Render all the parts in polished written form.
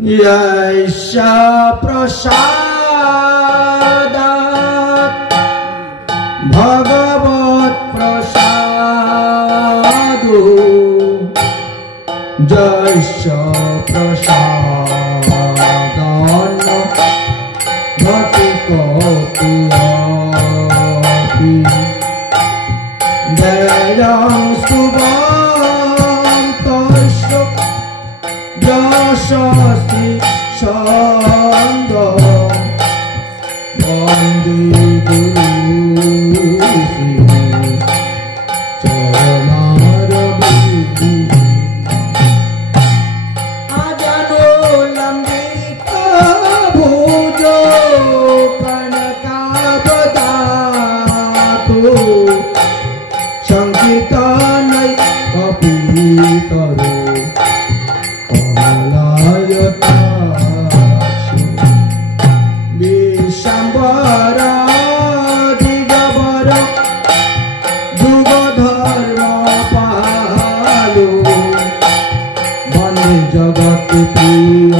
यैषा प्रसादात् भगवत् प्रसादो जैषा प्रसादान् भक्ति कौतुयापि दयां स्तुवन्तस्य यशस्ति छन्द वन्दे गुरुश्री चरणारविन्दे आजानो लम्बिता भुजो कनकावदातो संकीर्तनै कपितरो विश्वम्बर दिगम्बर जुगधर्म पालो वन्दे जगत् प्रिय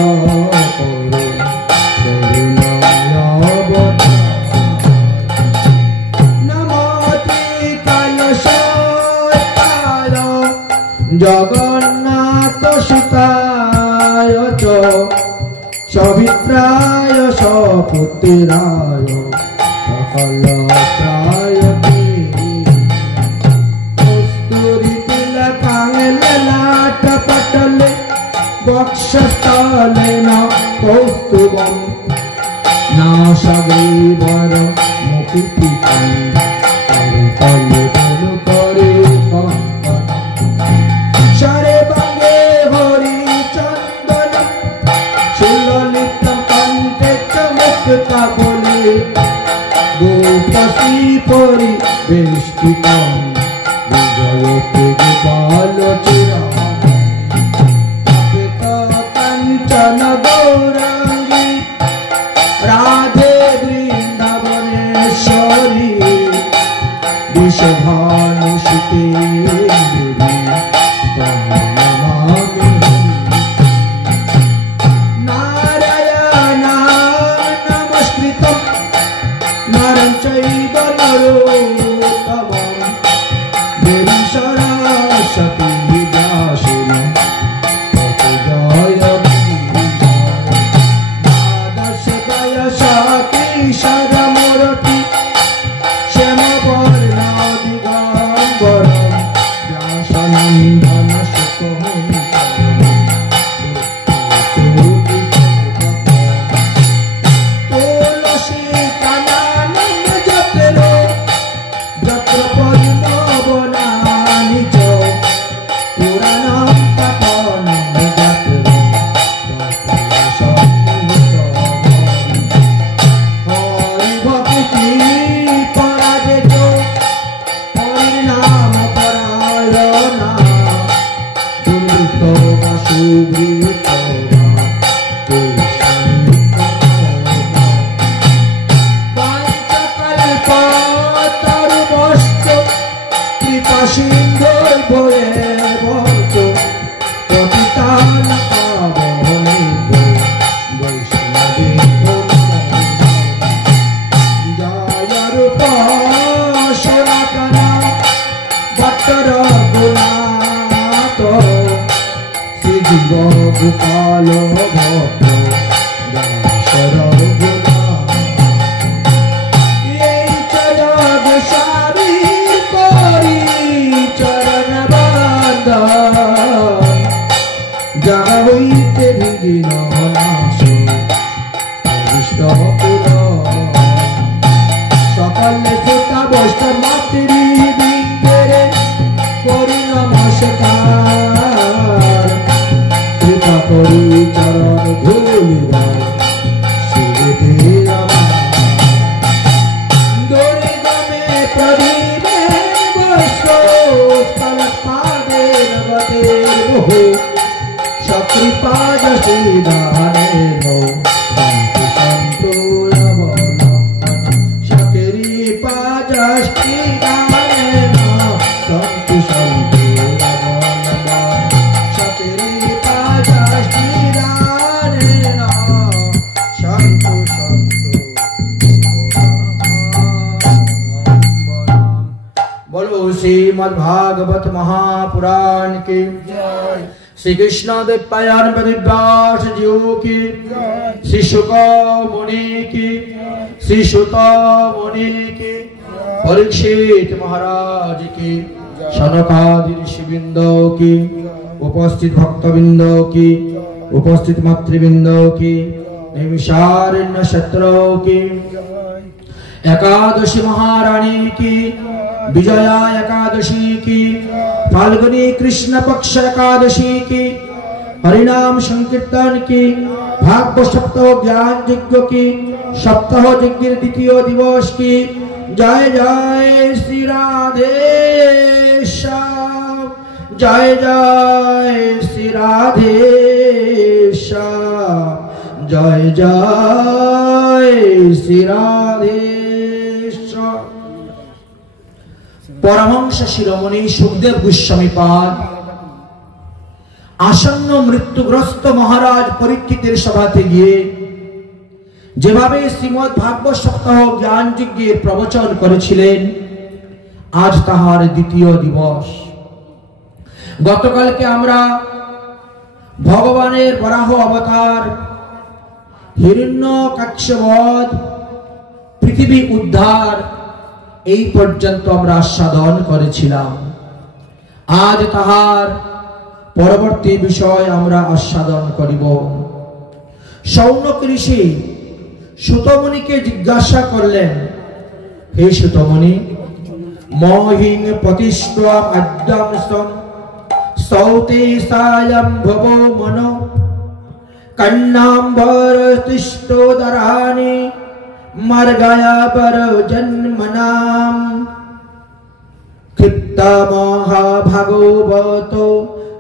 करो नमति कलशोत्तार जगन्नाथ सुताय च सवित्राय सपुत्राय सकलत्राय कस्तूरी तिलकाय ललाटपटले वक्षस्थले न कौस्तुभं नासाग्रीवर मुकुटितं करतले करे शरे बंगे हरि चंदन शिललितं कंठे चमत्का बोले गोपसी परि वेष्टितं विजयते गोपाल चिराग श्वेत कंचन गौरांगी राधे वृंदावनेश्वरी विषभानुसुते गोपाल भक्त जावैते विघ्न नाशो अभिष्टपुर सकले श्रोता वैष्णव मातृवृंदे करि नमस्कार कृपा करि चरण धूलिवा शिवे दोरिगमे प्रदीपे वैष्णवपादे नमते मोहो कृपा जशीदाने नो संतु संतो नवना शक्री पाजशीदाने नो संतु संतो नवना शक्री पाजशीदाने श्रीमद्भागवत महापुराण की श्री कृष्ण देवपायन व्यास जी की श्री शुक मुनि की श्री सुत मुनि की परीक्षित महाराज की सनकादि ऋषिवृंद की उपस्थित भक्तवृंद की उपस्थित मातृवृंद की निमिषारण्य क्षत्रों की एकादशी महारानी की विजया एकादशी की फाल्गुनी कृष्ण पक्ष एकादशी की हरिनाम संकीर्तन की भागवत सप्ताह ज्ञान यज्ञ की सप्ताह यज्ञ द्वितीय दिवस की जय जय श्री राधे श्याम जय जय श्री राधे श्याम जय जय श्री राधे श्याम। परमहंस शिरोमणि सुखदेव गोस्वामी पाद आसन्न मृत्युग्रस्त महाराज परीक्षितेर सभाते गिये যেভাবে শ্রীমদ্ ভাগবত সপ্তাহ জ্ঞান যজ্ঞের প্রবচন করেছিলেন, আজ তাহার দ্বিতীয় দিবস। গতকালকে আমরা ভগবানের বরাহ অবতার, হিরণ্যকশ্যবধ, পৃথিবী উদ্ধার এই পর্যন্ত আমরা আস্বাদন করেছিলাম। আজ তাহার পরবর্তী বিষয় আমরা আস্বাদন করিব। শৌনক ঋষি সুতমুনিকে জিজ্ঞাসা করলেন, হে সুতমুনি, মহিং প্রতিষ্ঠা আদ্যাংসং সৌতে সায়ং ভবো মনো কন্নাম্বরতিষ্ঠোদরানি মার্গায়া পর জন্মনাম ক্ষিপ্তা মহাভাগবত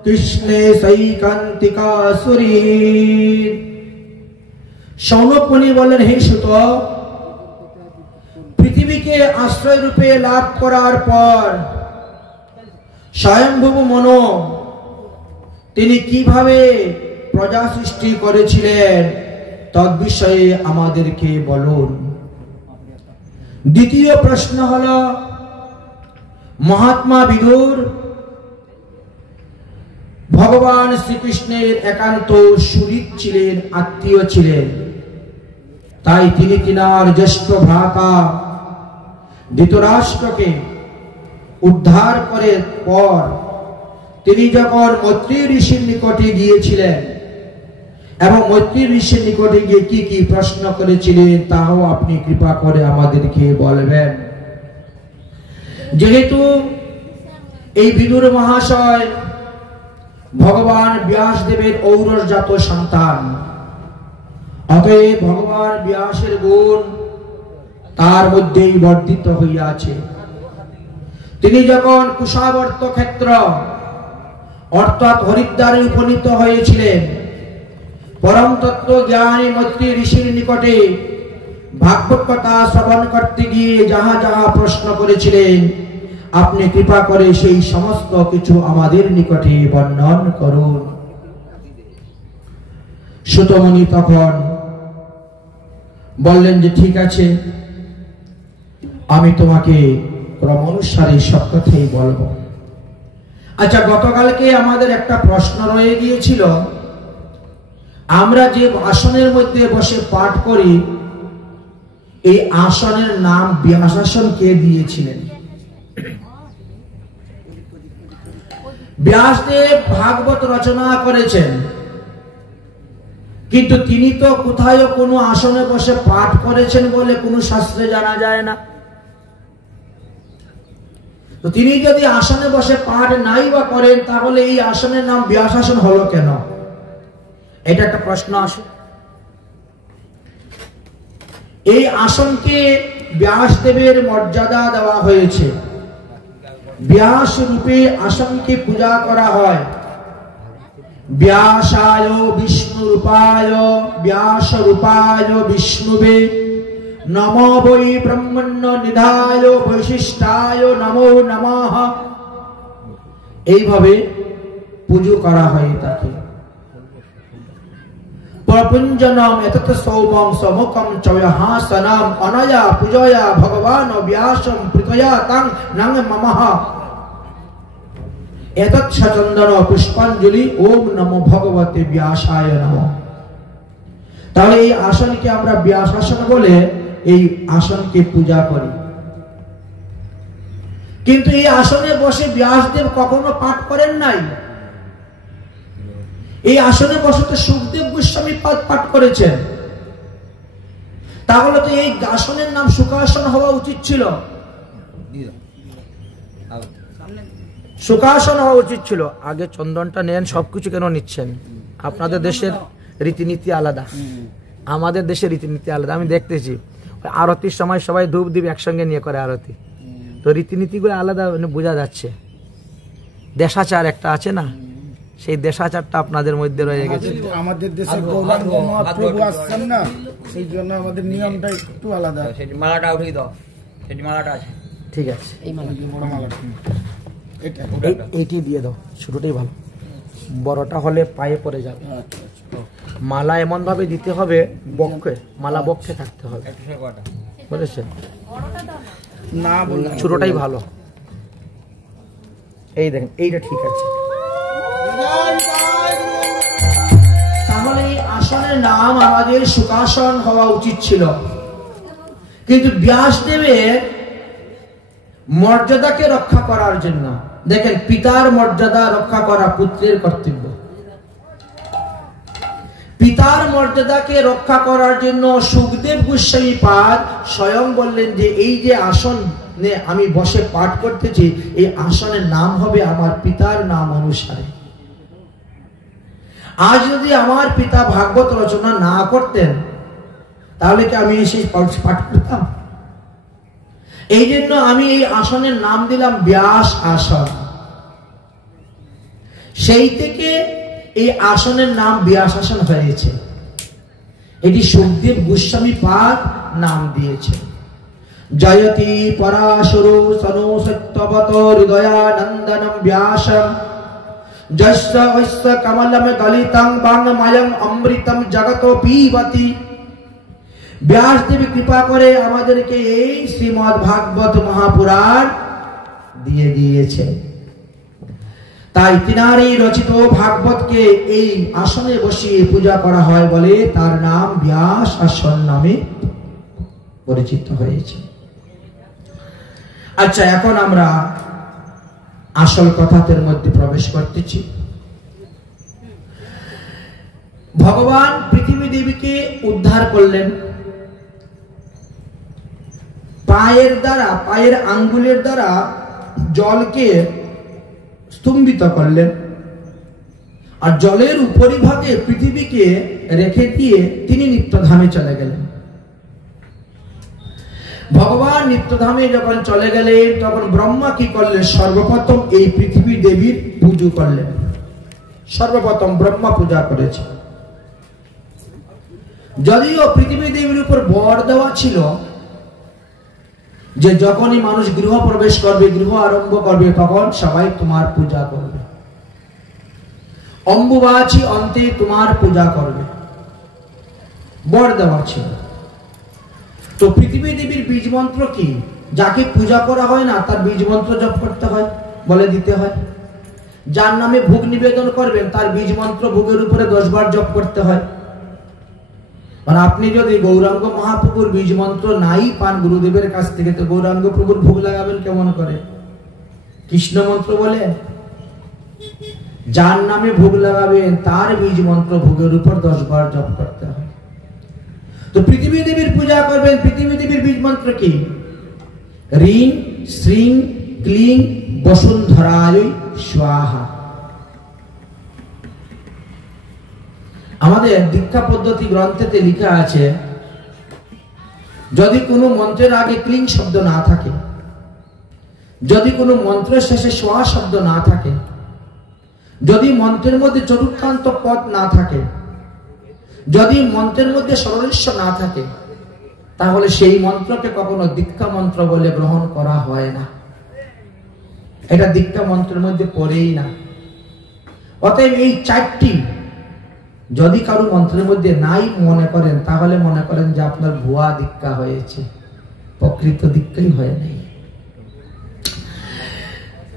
কৃষ্ণে সৈকান্তিকাসুরী। শৌনক মুনি বললেন, হে সুত, পৃথিবীকে আশ্রয় রূপে লাভ করার পর স্বয়ংভূ মনো তিনি কিভাবে প্রজা সৃষ্টি করেছিলেন তদ্বিষয়ে আমাদেরকে বলুন। দ্বিতীয় প্রশ্ন হল, মহাত্মা বিদুর ভগবান শ্রীকৃষ্ণের একান্ত সুহৃদ ছিলেন, আত্মীয় ছিলেন। তাই তিনি তিনার জ্যেষ্ঠ ভ্রাতা ধৃতরাষ্ট্রকে উদ্ধার করে পর তিনি যখন মৈত্রী ঋষির নিকটে গিয়েছিলেন এবং মৈত্রী ঋষির নিকটে গিয়ে কি কি প্রশ্ন করেছিলেন তাও আপনি কৃপা করে আমাদেরকে বলবেন। যেহেতু এই বিদুর মহাশয় ভগবান ব্যাসদেবের ঔরসজাত সন্তান, অতএব ভগবান ব্যাসের গুণ তার মধ্যেই বর্ধিত হইয়াছে। তিনি যখন কুশাবর্ত ক্ষেত্র অর্থাৎ হরিদ্বারে উপনীত হয়েছিলেন, পরম তত্ত্ব জ্ঞানী মৈত্রী ঋষির নিকটে ভাগবত কথা শ্রবণ করতে গিয়ে যাহা যাহা প্রশ্ন করেছিলেন, আপনি কৃপা করে সেই সমস্ত কিছু আমাদের নিকটে বর্ণন করুন। সুতমুনি তখন বললেন যে ঠিক আছে, আমি তোমাকে ক্রম অনুসারে সব কথাই বলবো। আচ্ছা, গতকালকে আমাদের একটা প্রশ্ন রয়ে গিয়েছিল, আমরা যে আসনের মধ্যে বসে পাঠ করি এই আসনের নাম ব্যাসাসন কে দিয়েছিলেন? ব্যাসদেব ভাগবত রচনা করেছেন, কিন্তু তিনি তো কোথায় কোনো আসনে বসে পাঠ করেছেন বলে কোনো শাস্ত্রে জানা যায় না। তো তিনি যদি আসনে বসে পাঠ নাই বা করেন, তাহলে এই আসনের নাম ব্যাসাসন হলো কেন? এটা একটা প্রশ্ন আসে। এই আসনকে ব্যাসদেবের মর্যাদা দেওয়া হয়েছে। ব্যাস রূপে আসনকে পূজা করা হয়। ব্যাসায় বিষ্ণু রূপায় ব্যাস রূপায় বিষ্ণুবে নমো বৈ ব্রহ্মণ্য নিধায় বৈশিষ্ট্যায় নমো নমঃ। এইভাবে পুজো করা হয় তাকে। প্রপুঞ্জনম এতত সৌমং সমুখম চয়হাসনম অনয়া পূজয়া ভগবান ব্যাসম প্রীতয়া তাং নং মমঃ। এতৎ সচন্দন পুষ্পাঞ্জলি ওম নমো ভগবতে ব্যাসায় নমঃ। তাহলে এই আসনকে আমরা ব্যাস আসন বলে এই আসনকে পূজা করি। কিন্তু এই আসনে বসে ব্যাসদেব কখনো পাঠ করেন নাই। এই আসনে বসে তো সুখদেব গোস্বামী পাঠ করেছেন। তাহলে তো এই আসনের নাম সুখাসন হওয়া উচিত ছিল, সুখাসন হওয়া উচিত ছিল। আগে চন্দনটা নেন, সবকিছু কেন নিচ্ছেন? আপনাদের দেশের রীতিনীতি আলাদা, আমাদের দেশের রীতিনীতি আলাদা। আমি দেখতেছি আরতির সময় সবাই ধূপ দ্বীপ একসঙ্গে নিয়ে করে আরতি, তো রীতিনীতিগুলো আলাদা বোঝা যাচ্ছে। দেশাচার একটা আছে না, সেই দেশাচারটা আপনাদের মধ্যে রয়ে গেছে। আমাদের দেশে গৌরাঙ্গ মহাপ্রভু আসছেন না, সেই জন্য আমাদের নিয়মটা একটু আলাদা। সেটি মালাটা উঠিয়ে দাও, সেটি মালাটা আছে। ঠিক আছে, এই বড় মালাটা এইটি দিয়ে দাও, ছোটটাই ভালো, বড়টা হলে পায়ে পড়ে যাবে। মালা এমন ভাবে দিতে হবে বক্ষে, মালা বক্ষে থাকতে হবে, বুঝেছেন? না বললাম ছোটটাই ভালো। এই দেখেন, এইটা ঠিক আছে। তাহলে এই আসনের নাম আমাদের সুখাসন হওয়া উচিত ছিল। কিন্তু ব্যাসদেবের মর্যাদাকে রক্ষা করার জন্য, দেখেন, পিতার মর্যাদা রক্ষা করা পুত্রের কর্তব্য। পিতার মর্যাদাকে রক্ষা করার জন্য সুখদেব গোস্বামী পাদ স্বয়ং বললেন যে এই যে আসনে আমি বসে পাঠ করতেছি, এই আসনের নাম হবে আমার পিতার নাম অনুসারে। আজ যদি আমার পিতা ভাগবত রচনা না করতেন, তাহলে কি আমি এসে পাঠ করতাম? এই জন্য আমি এই আসনের নাম দিলাম ব্যাস আসন। সেই থেকে এই আসনের নাম ব্যাস আসন হয়েছে। এটি সুখদেব গোস্বামী পাদ নাম দিয়েছে। জয়তি পরাশরো সনো সত্যবত হৃদয়ানন্দনম ব্যাসম যস্য অস্য কমলম গলিতং বাংময়ং অমৃতম জগতো পিবতি। ব্যাসদেব কৃপা করে আমাদেরকে এই শ্রীমদ্ ভাগবত মহাপুরাণ দিয়ে দিয়েছে। তাই তিনারই রচিত ভাগবতকে এই আসনে বসিয়ে পূজা করা হয় বলে তার নাম ব্যাস আসন নামে পরিচিত হয়েছে। আচ্ছা, এখন আমরা আসল কথার মধ্যে প্রবেশ করতেছি। ভগবান পৃথিবী দেবীকে উদ্ধার করলেন, পায়ের দ্বারা, পায়ের আঙ্গুলের দ্বারা জলকে স্তম্ভিত করলেন, আর জলের উপরিভাগে পৃথিবীকে রেখে দিয়ে তিনি নিত্যধামে চলে গেলেন। ভগবান নিত্যধামে যখন চলে গেলেন, তখন ব্রহ্মা কি করলেন? সর্বপ্রথম এই পৃথিবী দেবীর পুজো করলেন। সর্বপ্রথম ব্রহ্মা পূজা করেছে। যদিও পৃথিবী দেবীর উপর বর দেওয়া ছিল যে যখনই মানুষ গৃহ প্রবেশ করবে, গৃহ আরম্ভ করবে, তখন সবাই তোমার পূজা করবে, অম্বুবাচী অন্তে তোমার পূজা করবে, বর দেওয়া ছিল। তো পৃথিবী দেবীর বীজ মন্ত্র কি? যাকে পূজা করা হয় না তার বীজ মন্ত্র জপ করতে হয়, বলে দিতে হয়। যার নামে ভোগ নিবেদন করবেন তার বীজ মন্ত্র ভোগের উপরে 10 বার জপ করতে হয়। আর আপনি যদি গৌরাঙ্গ মহাপ্রভুর বীজ মন্ত্র নাই পান গুরুদেবের কাছ থেকে, তো গৌরাঙ্গ প্রভুর ভোগ লাগাবেন কেমন করে? কৃষ্ণ মন্ত্র বলে যার নামে ভোগ লাগাবেন তার বীজ মন্ত্র ভোগের উপর 10 বার জপ করতে হয়। তো পৃথিবী দেবীর পূজা করবেন। পৃথিবী দেবীর বীজ মন্ত্র কি? রিং শ্রীং ক্লিং বসুন্ধরায় স্বাহা। আমাদের দীক্ষা পদ্ধতি গ্রন্থেতে লেখা আছে, যদি কোনো মন্ত্রের আগে ক্লিং শব্দ না থাকে, যদি কোনো মন্ত্রের শেষে স্বা শব্দ না থাকে, যদি মন্ত্রের মধ্যে চতুর্থান্ত পদ না থাকে, যদি মন্ত্রের মধ্যে সরলিস্য না থাকে, তাহলে সেই মন্ত্রকে কখনো দীক্ষা মন্ত্র বলে গ্রহণ করা হয় না। এটা দীক্ষা মন্ত্রের মধ্যে পড়েই না। অতএব এই 4টি যদি কারো মন্ত্রের মধ্যে নাই মনে করেন, তাহলে মনে করেন যে আপনার ভুয়া দীক্ষা হয়েছে, প্রকৃত দীক্ষাই হয় নাই।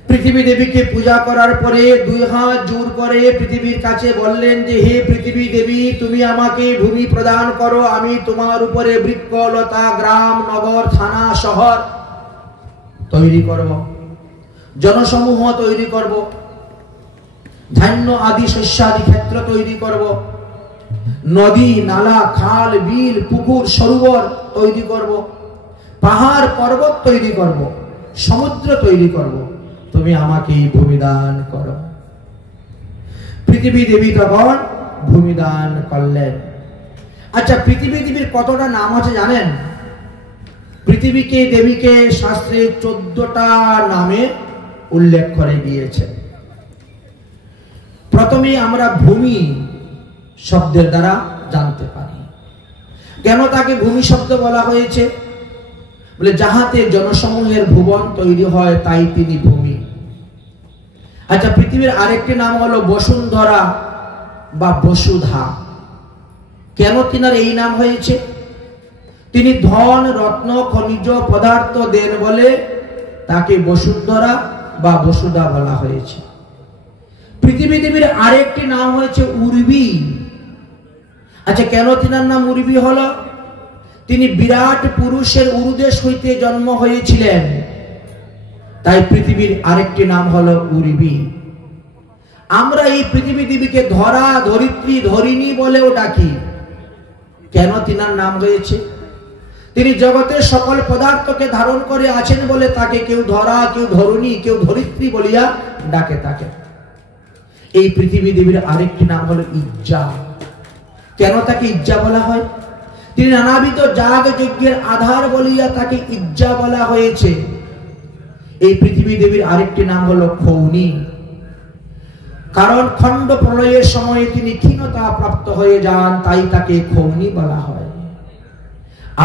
পৃথিবী দেবীকে পূজা করার পরে দুই হাত জোর করে পৃথিবীর কাছে বললেন যে হে পৃথিবী দেবী, তুমি আমাকে ভূমি প্রদান করো, আমি তোমার উপরে বৃক্ষ লতা গ্রাম নগর থানা শহর তৈরি করব, জনসমূহ তৈরি করব, ধান্য আদি শস্যাদি ক্ষেত্র তৈরি করব, নদী নালা খাল বিল পুকুর সরোবর তৈরি করব, পাহাড় পর্বত তৈরি করব, সমুদ্র তৈরি করব, তুমি আমাকে ভূমিদান করো। পৃথিবী দেবী তখন ভূমিদান করলেন। আচ্ছা, পৃথিবী দেবীর কতটা নাম আছে জানেন? পৃথিবীকে দেবীকে শাস্ত্রে 14টা নামে উল্লেখ করে গিয়েছে। প্রথমে আমরা ভূমি শব্দের দ্বারা জানতে পারি। কেন তাকে ভূমি শব্দ বলা হয়েছে? বলে যাহাতে জনসমূহের ভুবন তৈরি হয়, তাই তিনি ভূমি। আচ্ছা, পৃথিবীর আরেকটি নাম হলো বসুন্ধরা বা বসুধা। কেন তিনার এই নাম হয়েছে? তিনি ধন রত্ন খনিজ পদার্থ দেন বলে তাকে বসুন্ধরা বা বসুধা বলা হয়েছে। পৃথিবী দেবীর আরেকটি নাম হয়েছে উর্বী। আচ্ছা, কেন তিনার নাম উর্বী হলো? তিনি বিরাট পুরুষের উরুদেশ হইতে জন্ম হয়েছিলেন, তাই পৃথিবীর আরেকটি নাম হলো উর্বী। আমরা এই পৃথিবী দেবীকে ধরা ধরিত্রী ধরিণী বলেও ডাকি। কেন তিনার নাম হয়েছে? তিনি জগতের সকল পদার্থকে ধারণ করে আছেন বলে তাকে কেউ ধরা, কেউ ধরণী, কেউ ধরিত্রী বলিয়া ডাকে তাকে। এই পৃথিবী দেবীর আরেকটি নাম হলো ইজ্জা। কেন তাকে ইজ্জা বলা হয়? তিনি নানাবিধ যাগ যজ্ঞের আধার বলিয়া তাকে ইজ্জা বলা হয়েছে। এই পৃথিবী দেবীর আরেকটি নাম হলো খৌনি, কারণ খণ্ড প্রলয়ের সময় তিনি ক্ষীণতা প্রাপ্ত হয়ে যান, তাই তাকে খৌনি বলা হয়।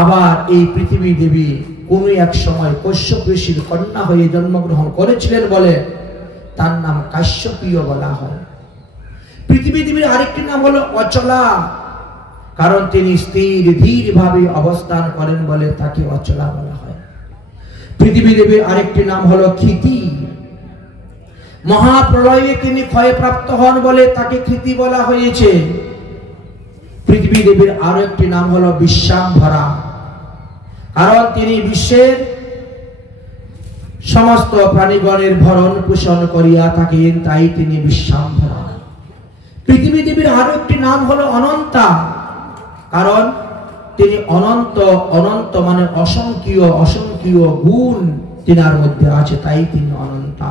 আবার এই পৃথিবী দেবী কোন এক সময় কশ্যপ ঋষির কন্যা হয়ে জন্মগ্রহণ করেছিলেন বলে তার নাম কাশ্যপীয় বলা হয়। পৃথিবী দেবীর আরেকটি নাম হলো অচলা, কারণ তিনি স্থির ধীর ভাবে অবস্থান করেন বলে তাকে অচলা বলা হয়। পৃথিবী দেবীর আরেকটি নাম হলো ক্ষিতি। মহাপ্রলয়ে তিনি ক্ষয়প্রাপ্ত হন বলে তাকে ক্ষিতি বলা হয়েছে। পৃথিবী দেবীর আরো একটি নাম হলো বিশ্বাম্ভরা, কারণ তিনি বিশ্বের সমস্ত প্রাণীগণের ভরণ পোষণ করিয়া থাকেন, তাই তিনি বিশ্বাম্ভরা। পৃথিবী দেবীর আরো একটি নাম হলো অনন্তা, কারণ তিনি অনন্ত। অনন্ত মানে অসংখ্য, অসংখ্য গুণ তিনার মধ্যে আছে, তাই তিনি অনন্তা।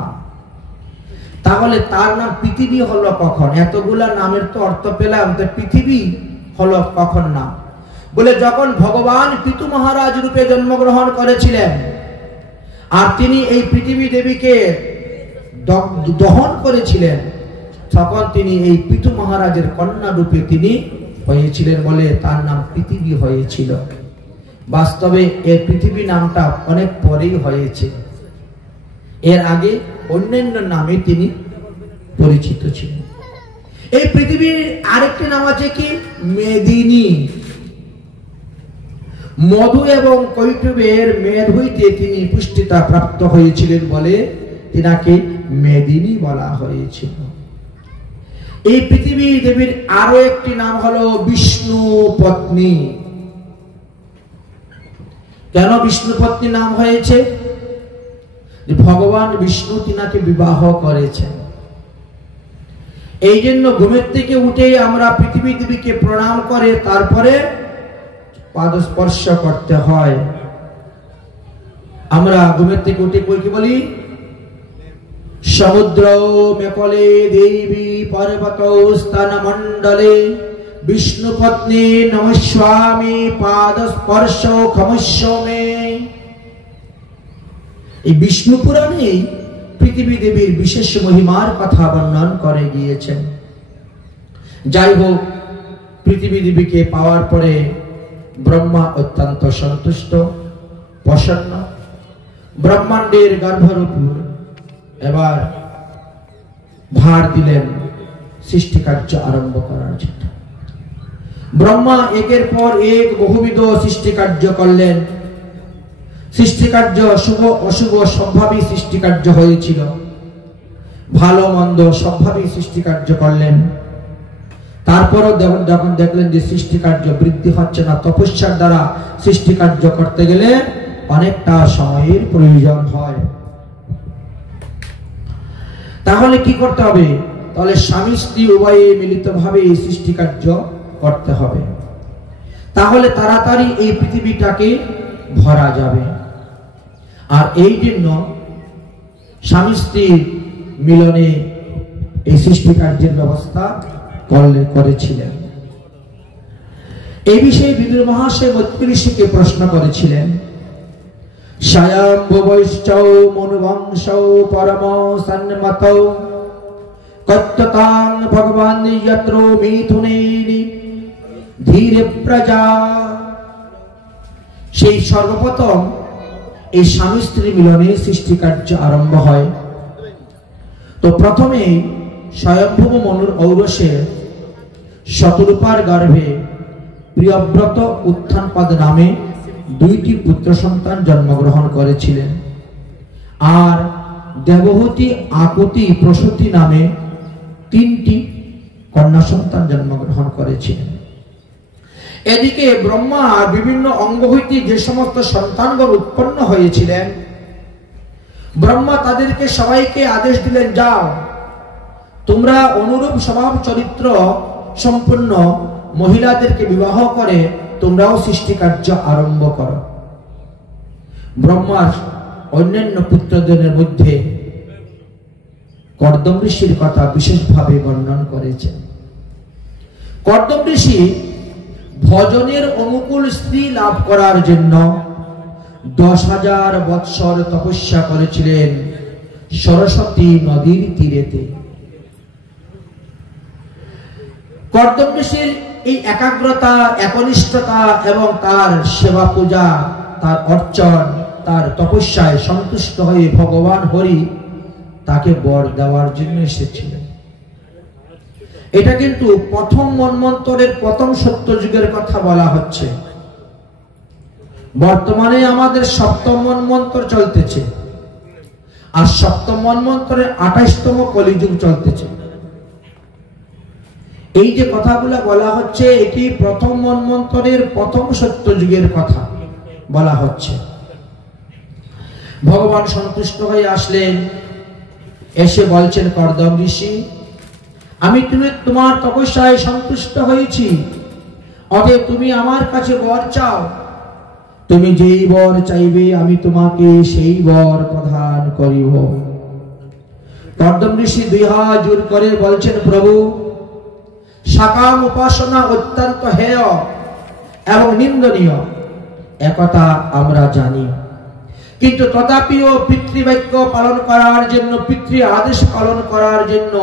তাহলে তার নাম পৃথিবী হলো কখন? এতগুলা নামের তো অর্থ পেলাম, তো পৃথিবী হলো কখন নাম? বলে যখন ভগবান পিতু মহারাজ রূপে জন্মগ্রহণ করেছিলেন আর তিনি এই পৃথিবী দেবীকে দহন করেছিলেন, তখন তিনি এই পিতু মহারাজের কন্যা রূপে তিনি হয়েছিলেন বলে তার নাম পৃথিবী হয়েছিল। বাস্তবে এই পৃথিবী নামটা অনেক পরেই হয়েছে, এর আগে অন্যান্য নামে তিনি পরিচিত ছিলেন। এই পৃথিবীর আরেকটি নাম আছে কি? মেদিনী। মধু এবং কৈটবের মেদ হইতে তিনি পুষ্টিতা প্রাপ্ত হয়েছিলেন বলে তিনাকে মেদিনী বলা হয়েছিল। এই পৃথিবী দেবীর আরো একটি নাম হলো বিষ্ণু পত্নী। কেন বিষ্ণু পত্নী নাম হয়েছে? ভগবান বিষ্ণু তিনাকে বিবাহ করেছেন। এই জন্য ঘুমের থেকে উঠে আমরা পৃথিবী দেবীকে প্রণাম করে তারপরে পাদ স্পর্শ করতে হয়। আমরা ঘুমের থেকে উঠে কই কি বলি? সমুদ্র মেকলে দেবী পর্বত স্থান মণ্ডলে বিষ্ণু পত্নী নমস্বামী পাদ স্পর্শ ক্ষমস্য মে। এই বিষ্ণু পুরাণে পৃথিবী দেবীর বিশেষ মহিমার কথা বর্ণন করে গিয়েছেন। যাই হোক, পৃথিবী দেবীকে পাওয়ার পরে ব্রহ্মা অত্যন্ত সন্তুষ্ট প্রসন্ন। ব্রহ্মাণ্ডের গর্ভের উপর এবার ভার দিলেন সৃষ্টি কার্য আরম্ভ করার জন্য। ব্রহ্মা একের পর এক বহুবিধ সৃষ্টি কার্য করলেন। সৃষ্টি কার্য শুভ অশুভ সম্ভাবী সৃষ্টি কার্য হয়েছিল। ভালো মন্দ সবভাবেই সৃষ্টি কার্য করলেন। তারপরও যখন দেখলেন যে সৃষ্টি কার্য বৃদ্ধি হচ্ছে না, তপস্যার দ্বারা সৃষ্টি কার্য করতে গেলে অনেকটা সময়ের প্রয়োজন হয়। তাহলে কি করতে হবে? তাহলে স্বামী স্ত্রী উভয়ে মিলিতভাবে এই সৃষ্টি কার্য করতে হবে, তাহলে তাড়াতাড়ি এই পৃথিবীটাকে ভরা যাবে। আর এই জন্য স্বামী স্ত্রীর মিলনে এই সৃষ্টি কার্যের ব্যবস্থা করেছিলেন। এই বিষয়ে বিদুর মহাশয় মৈত্রী ঋষিকে প্রশ্ন করেছিলেন। স্বয়ম্ভুবৈশ্চৌ মনুবংশৌ পরম সন্মতৌ কত্ততাং ভগবান যত্র মিথুনেনি ধীরে প্রজা। সেই সর্বপ্রথম এই স্বামী স্ত্রী মিলনে সৃষ্টি কার্য আরম্ভ হয়। তো প্রথমে স্বয়ম্ভুব মনুর ঔরসে শতরূপার গর্ভে প্রিয়ব্রত উত্থানপদ নামে 2টি পুত্র সন্তান জন্মগ্রহণ করেছিলেন, আর দেবহূতি আকুতি প্রসূতি নামে 3টি কন্যা সন্তান জন্মগ্রহণ করেছিলেন। এদিকে ব্রহ্মা বিভিন্ন অঙ্গ হইতে যে সমস্ত সন্তানগণ উৎপন্ন হয়েছিলেন, ব্রহ্মা তাদেরকে সবাইকে আদেশ দিলেন, যাও তোমরা অনুরূপ স্বভাব চরিত্র সম্পন্ন মহিলাদেরকে বিবাহ করে তোমরাও সৃষ্টি কার্য আরম্ভ করো। ব্রহ্মার অন্যান্য পুত্রদের মধ্যে কর্দম ঋষির কথা বিশেষভাবে বর্ণন করেছেন। কর্দম ঋষি ভজনের অনুকূল স্ত্রী লাভ করার জন্য 10,000 বৎসর তপস্যা করেছিলেন সরস্বতী নদীর তীরেতে। কর্দম ঋষির এই একাগ্রতা, একনিষ্ঠতা এবং তার সেবা পূজা, তার অর্চন, তার তপস্যায় সন্তুষ্ট হয়ে ভগবান হরি তাকে বর দেওয়ার জন্য এসেছিলেন। এটা কিন্তু প্রথম মন্বন্তরের প্রথম সত্যযুগের কথা বলা হচ্ছে। বর্তমানে আমাদের সপ্তম মন্বন্তর চলতেছে, আর সপ্তম মন্বন্তরের 28তম কলিযুগ চলতেছে। এই যে কথাগুলো বলা হচ্ছে, এটি প্রথম মন্বন্তরের প্রথম সত্যযুগের কথা বলা হচ্ছে। ভগবান সন্তুষ্ট হয়ে আসলেন, এসে বলছেন, কর্দম ঋষি, আমি তোমার তপস্যায় সন্তুষ্ট হয়েছি, অতএব তুমি আমার কাছে বর চাও। তুমি যেই বর চাইবে আমি তোমাকে সেই বর প্রদান করিব। কর্দম ঋষি 2 হাত জোর করে বলছেন, প্রভু, সাকাম উপাসনা অত্যন্ত হেয় এবং নিন্দনীয়, একথা আমরা জানি, কিন্তু তথাপিও পিতৃবাক্য পালন করার জন্য, পিতৃ আদেশ পালন করার জন্য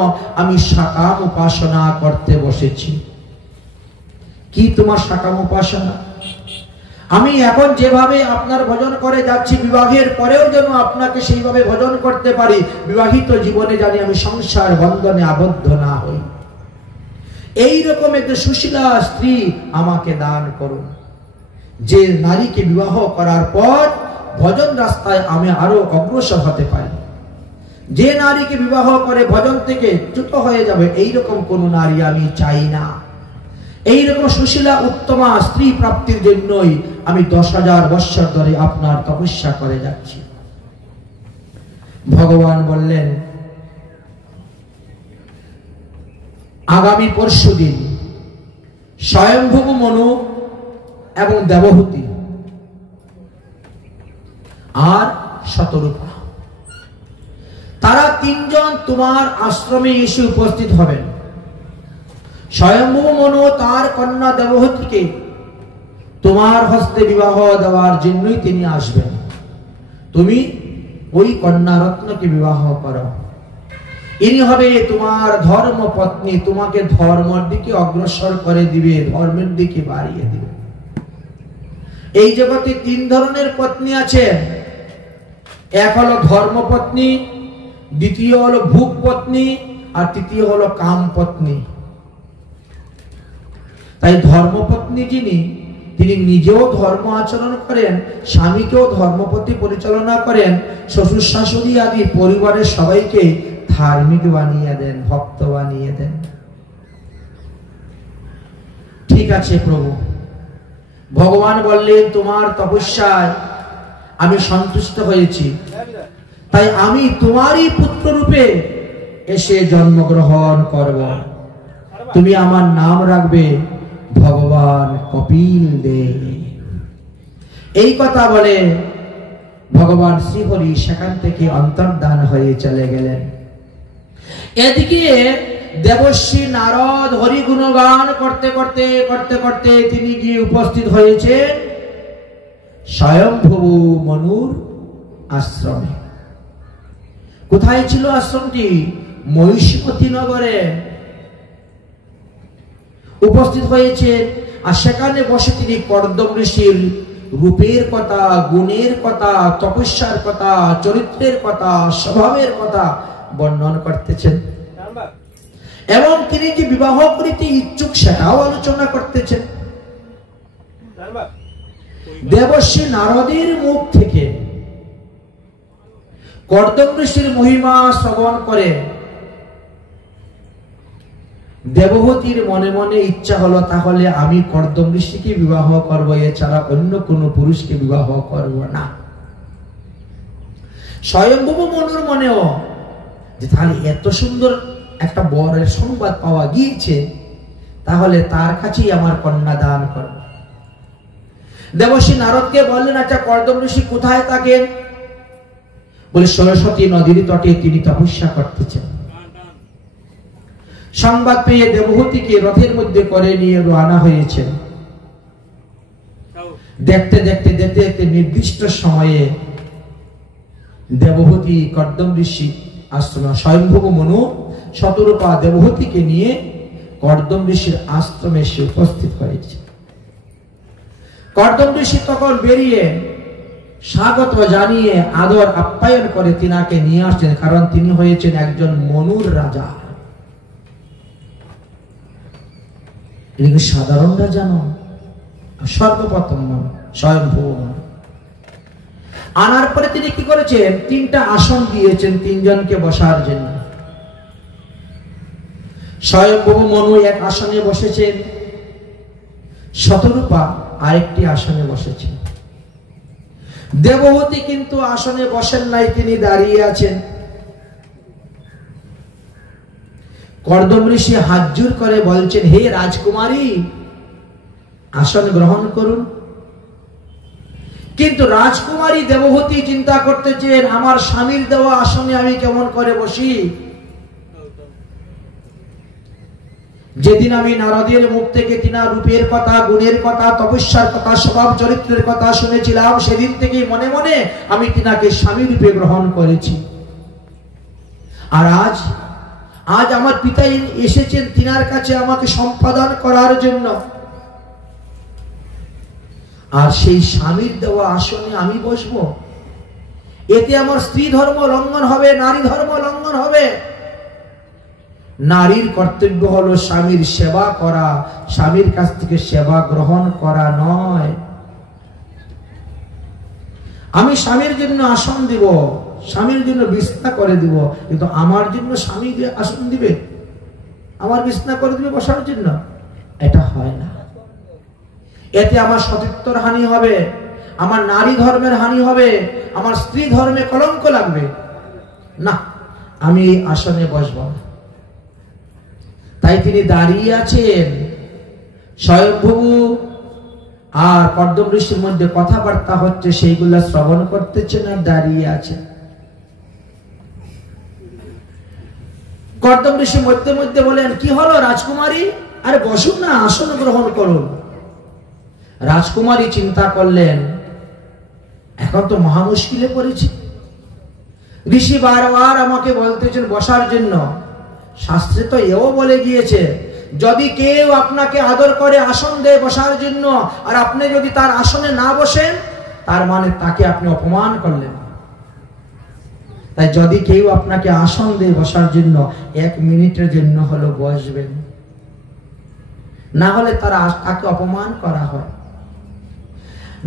আমি সাকাম উপাসনা করতে বসেছি। কি তোমার সাকাম উপাসনা? আমি এখন যেভাবে আপনার ভজন করে যাচ্ছি, বিবাহের পরেও যেন আপনাকে সেইভাবে ভজন করতে পারি, বিবাহিত জীবনে জানি আমি সংসার বন্ধনে আবদ্ধ না হই। এইরকম একটা সুশীলা স্ত্রী আমাকে দান করুন, যে নারীকে বিবাহ করার পর ভজন রাস্তায় আমি আরো অগ্রসর হতে পারি। যে নারীকে বিবাহ করে ভজন থেকে চ্যুত হয়ে যাবে, এইরকম কোন নারী আমি চাই না। এইরকম সুশীলা উত্তমা স্ত্রী প্রাপ্তির জন্যই আমি 10,000 বৎসর ধরে আপনার তপস্যা করে যাচ্ছি। ভগবান বললেন, আগামী পরশুদিন স্বয়ম্ভুব মনু এবং দেবহূতি আর শতরূপা, তারা 3 জন তোমার আশ্রমে এসে উপস্থিত হবেন। স্বয়ম্ভুব মনু তার কন্যা দেবহূতিকে তোমার হস্তে বিবাহ দেওয়ার জন্যই তিনি আসবেন। তুমি ওই কন্যা রত্নকে বিবাহ করো। ইনি হবে তোমার ধর্ম পত্নী, তোমাকে ধর্মের দিকে অগ্রসর করে দিবে, ধর্মের দিকে বাড়িয়ে দিবে। এই জগতে 3 ধরনের পত্নী আছে। এক হলো ধর্মপত্নী, দ্বিতীয় হলো ভোগ পত্নী, আর তৃতীয় হলো কাম পত্নী। তাই ধর্মপত্নী যিনি, তিনি নিজেও ধর্ম আচরণ করেন, স্বামীকেও ধর্মপতি পরিচালনা করেন, শ্বশুর শাশুড়ি আদি পরিবারের সবাইকে ধার্মিক বানিয়ে দেন, ভক্ত বানিয়ে দেন। ঠিক আছে প্রভু। ভগবান বললেন, তোমার তপস্যায় আমি সন্তুষ্ট হয়েছি, তাই আমি তোমারই পুত্র রূপে এসে জন্মগ্রহণ করব। তুমি আমার নাম রাখবে ভগবান কপিল দেব। এই কথা বলে ভগবান শ্রীহরি সেখান থেকে অন্তর্ধান হয়ে চলে গেলেন। এদিকে দেবশ্রী নারদ হরি গুণগান করতে করতে করতে করতে তিনি গিয়ে উপস্থিত হয়েছেন স্বয়ম্ভু মনুর আশ্রমে। কোথায় ছিল আশ্রমটি? মহিষমতি নগরে উপস্থিত হয়েছেন। আর সেখানে বসে তিনি কর্দম ঋষির রূপের কথা, গুণের কথা, তপস্যার কথা, চরিত্রের কথা, স্বভাবের কথা বর্ণন করতেছেন এবং তিনি যে বিবাহ করিতে ইচ্ছুক সেটাও আলোচনা করতেছেন। দেবশ্রী নারদের মুখ থেকে কর্দম ঋষির মহিমা শ্রবণ করে দেবহূতির মনে মনে ইচ্ছা হলো, তাহলে আমি কর্দম ঋষিকে বিবাহ করব, এছাড়া অন্য কোন পুরুষকে বিবাহ করব না। স্বয়ম্ভু মনুর মনেও যে তাহলে এত সুন্দর একটা বরের সংবাদ পাওয়া গিয়েছে, তাহলে তার কাছেই আমার কন্যা দান করব। দেবশ্রী নারদকে বললেন, আচ্ছা কর্দম ঋষি কোথায় থাকেন? বলে সরস্বতী নদীর তটে তিনি তপস্যা করতেছেন। সংবাদ পেয়ে দেবহূতিকে রথের মধ্যে করে নিয়ে রওনা হয়েছে। দেখতে দেখতে দেখতে দেখতে নির্দিষ্ট সময়ে দেবহূতি কর্দম ঋষি আশ্রম, স্বয়ম্ভু মনু শতরূপা দেবহূতিকে নিয়ে কর্দম ঋষির আশ্রমে এসে উপস্থিত হয়েছে। কর্দম ঋষি তখন বেরিয়ে স্বাগত জানিয়ে আদর আপ্যায়ন করে তিনাকে নিয়ে আসছেন, কারণ তিনি হয়েছেন একজন মনুর রাজা। এদিকে সাধারণ রাজা নন, সর্বপ্রথম নন, স্বয়ম্ভু। আনার পরে তিনি কি করেছেন? 3টা আসন দিয়েছেন 3 জনকে বসার জন্য। স্বয়ম্ভু মনু এক আসনে বসেছেন, শতরূপা আরেকটি আসনে বসেছেন। দেবহূতি কিন্তু আসনে বসেন নাই, তিনি দাঁড়িয়ে আছেন। কর্দম ঋষি হাত জোড় করে বলছেন, হে রাজকুমারী, আসন গ্রহণ করুন। কিন্তু রাজকুমারী দেবহূতি চিন্তা করতেছেন, আমার স্বামীর দেওয়া আসনে আমি কেমন করে বসি? যেদিন আমি নারদের মুখ থেকে তিনার রূপের কথা, গুণের কথা, তপস্যার কথা, স্বভাব চরিত্রের কথা শুনেছিলাম, সেদিন থেকেই মনে মনে আমি তিনাকে স্বামী রূপে গ্রহণ করেছি। আর আজ আমার পিতা এসেছেন তিনার কাছে আমাকে সম্পাদন করার জন্য। আর সেই স্বামীর দেওয়া আসনে আমি বসবো, এতে আমার স্ত্রী ধর্ম লঙ্ঘন হবে, নারী ধর্ম লঙ্ঘন হবে। নারীর কর্তব্য হলো স্বামীর সেবা করা, স্বামীর কাছ থেকে সেবা গ্রহণ করা নয়। আমি স্বামীর জন্য আসন দিব, স্বামীর জন্য বিছনা করে দিব, কিন্তু আমার জন্য স্বামী আসন দিবে, আমার বিছনা করে দিবে বসার জন্য? এটা হয় না। এতে আমার সতীত্বর হানি হবে, আমার নারী ধর্মের হানি হবে, আমার স্ত্রী ধর্মে কলঙ্ক লাগবে। না, আমি এই আসনে বসবো না। তাই তিনি দাঁড়িয়ে আছেন। স্বয়ম্ভু আর কর্দম ঋষির মধ্যে কথাবার্তা হচ্ছে, সেইগুলা শ্রবণ করতেছেন আর দাঁড়িয়ে আছেন। কর্দম ঋষি মধ্যে মধ্যে বলেন, কি হলো রাজকুমারী? আরে বসুন না, আসন গ্রহণ করুন। রাজকুমারী চিন্তা করলেন, এখন তো মহা মুশকিলে পড়েছি। ঋষি বারবার আমাকে বলতেছেন বসার জন্য। শাস্ত্রে তো এও বলে গিয়েছে, যদি কেউ আপনাকে আদর করে আসন দেয় বসার জন্য, আর আপনি যদি তার আসনে না বসেন, তার মানে তাকে আপনি অপমান করলেন। তাই যদি কেউ আপনাকে আসন দেয় বসার জন্য, 1 মিনিটের জন্য হলো বসবেন, না হলে তাকে অপমান করা হয়।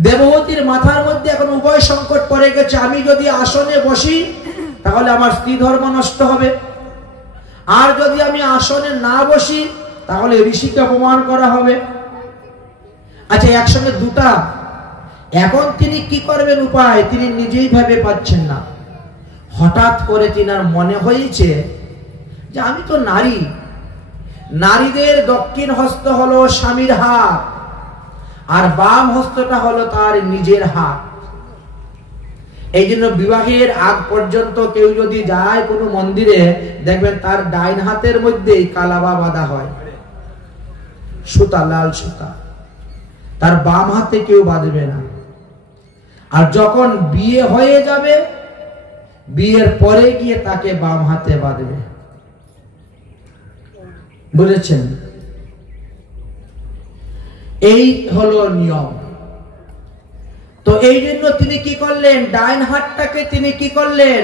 দেবহূতির মাথার মধ্যে এখন উভয় সংকট পড়ে গেছে। আমি যদি আসনে বসি, তাহলে আমার স্ত্রী ধর্ম নষ্ট হবে, আর যদি আমি আসনে না বসি তাহলে ঋষিকে অপমান করা হবে। আচ্ছা, একসঙ্গে দুটা। এখন তিনি কি করবেন উপায় তিনি নিজেই ভেবে পাচ্ছেন না। হঠাৎ করে তিনার মনে হয়েছে যে আমি তো নারী, নারীদের দক্ষিণ হস্ত হলো স্বামীর হাত, আর বাম হস্তটা হলো তার নিজের হাত। এই জন্য বিবাহের আগ পর্যন্ত কেউ যদি যায় কোনো মন্দিরে, দেখবেন তার ডাইন হাতের মধ্যেই কালাবা বাঁধা হয়, সুতা, লাল সুতা। তার বাম হাতে কেউ বাঁধবে না। আর যখন বিয়ে হয়ে যাবে, বিয়ের পরে গিয়ে তাকে বাম হাতে বাঁধবে। বুঝেছেন? এই হলো নিয়ম। তো এই জন্য তিনি কি করলেন, ডাইন হাতটাকে তিনি কি করলেন,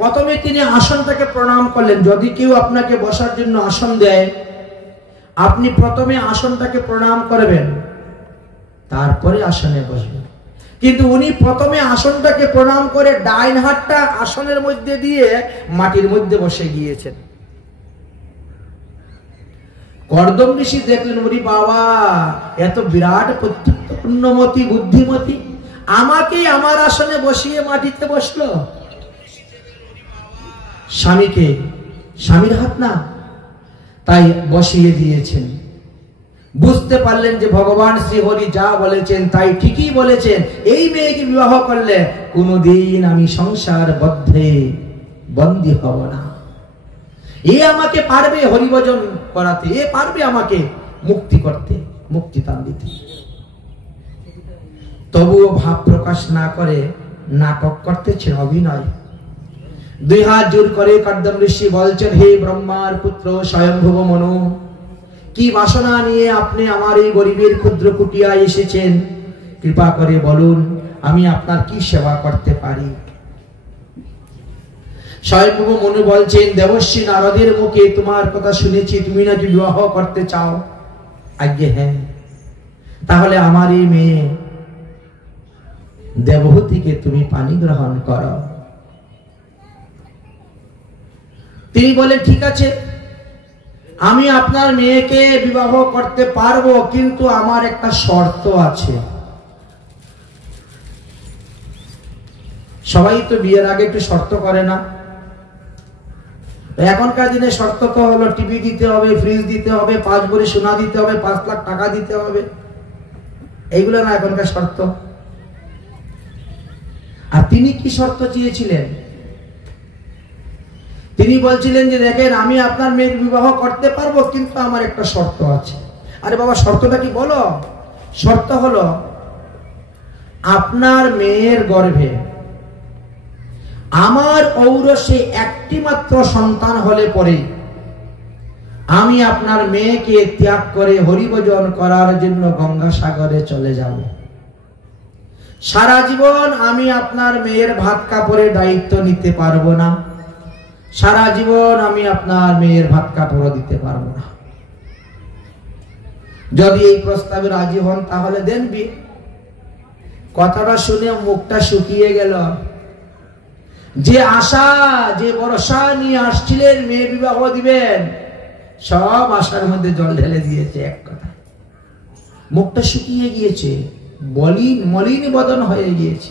প্রথমে তিনি আসনটাকে প্রণাম করলেন। যদি কেউ আপনাকে বসার জন্য আসন দেয়, আপনি প্রথমে আসনটাকে প্রণাম করবেন, তারপরে আসনে বসবেন। কিন্তু উনি প্রথমে আসনটাকে প্রণাম করে ডাইন হাতটা আসনের মধ্যে দিয়ে মাটির মধ্যে বসে গিয়েছেন। কর্দম ঋষি দেখলেন, ওরে বাবা, এত বিরাট পুণ্যমতী বুদ্ধিমতী, আমাকে আমার আসনে বসিয়ে মাটিতে বসলো। স্বামীকে, স্বামীর হাত না, তাই বসিয়ে দিয়েছেন। বুঝতে পারলেন যে ভগবান শ্রীহরি যা বলেছেন তাই ঠিকই বলেছেন। এই মেয়েকে বিবাহ করলে কোনদিন আমি সংসার বদ্ধে বন্দী হব না। এ আমাকে পারবে হরিভজন করাতে, এ পারবে আমাকে মুক্তি করতে, মুক্তিদান দিতে। তবুও ভাব প্রকাশ না করে নাটক করতেছেন, অভিনয়। দুই হাত জোর করে কর্দম ঋষি বলছেন, হে ব্রহ্মার পুত্র স্বয়ংভুব মনু, কি বাসনা নিয়ে আপনি আমার এই গরিবের ক্ষুদ্র কুটিয়ায় এসেছেন? কৃপা করে বলুন, আমি আপনার কি সেবা করতে পারি? স্বয়ংভুব মনু বলছেন, দেবশ্রী নারদের মুখে তোমার কথা শুনেছি, তুমি নাকি বিবাহ করতে চাও। আজ্ঞে হ্যাঁ। তাহলে আমার এই মেয়ে দেবহূতিকে তুমি পানি গ্রহণ করো। তিনি বলেন, ঠিক আছে, আমি আপনার মেয়েকে বিবাহ করতে পারবো, কিন্তু আমার একটা শর্ত আছে। সবাই তো বিয়ের আগে একটু শর্ত করে না? এখনকার দিনে শর্ত তো হলো টিভি দিতে হবে, ফ্রিজ দিতে হবে, 5 ভরি সোনা দিতে হবে, 5 লাখ টাকা দিতে হবে, এইগুলো না এখনকার শর্ত। আর তিনি কি শর্ত চেয়েছিলেন? তিনি বলছিলেন যে দেখেন, আমি আপনার মেয়েকে বিবাহ করতে পারবো, কিন্তু আমার একটা শর্ত আছে। আরে বাবা, শর্তটা কি বলো? শর্ত হলো, আপনার মেয়ের গর্ভে আমার ঔরসে একটি মাত্র সন্তান হলে পরে আমি আপনার মেয়েকে ত্যাগ করে হরিভজন করার জন্য গঙ্গাসাগরে চলে যাব। সারা জীবন আমি আপনার মেয়ের ভাত কাপড়ের দায়িত্ব নিতে পারবো না, সারা জীবন আমি আপনার মেয়ের ভাত কাপড় দিতে পারবো না। যদি এই প্রস্তাবে রাজি হন তাহলে দেন বিয়ে। কথাটা শুনে মুখটা শুকিয়ে গেল। যে আশা, যে ভরসা নিয়ে আসছিলেন মেয়ে বিবাহ দিবেন, সব আশার মধ্যে জল ঢেলে দিয়েছে। এক কথা, মুখটা শুকিয়ে গিয়েছে, মলিন বদন হয়ে গিয়েছে।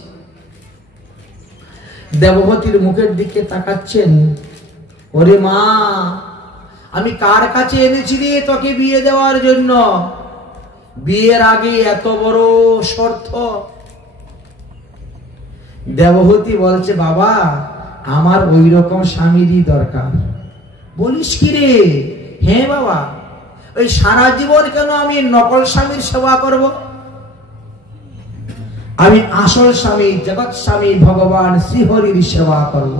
দেবহূতির মুখের দিকে তাকাচ্ছেন, ওরে মা, আমি কার কাছে এনেছি রে তোকে বিয়ে দেওয়ার জন্য? বিয়ের আগে এত বড় শর্ত। দেবহূতি বলছে, বাবা, আমার ওই রকম স্বামীরই দরকার। বলিস কি রে? হ্যাঁ বাবা, ওই সারা জীবন কেন আমি নকল স্বামীর সেবা করব? আমি আসল স্বামী, জগৎ স্বামী ভগবান শ্রীহরির সেবা করব।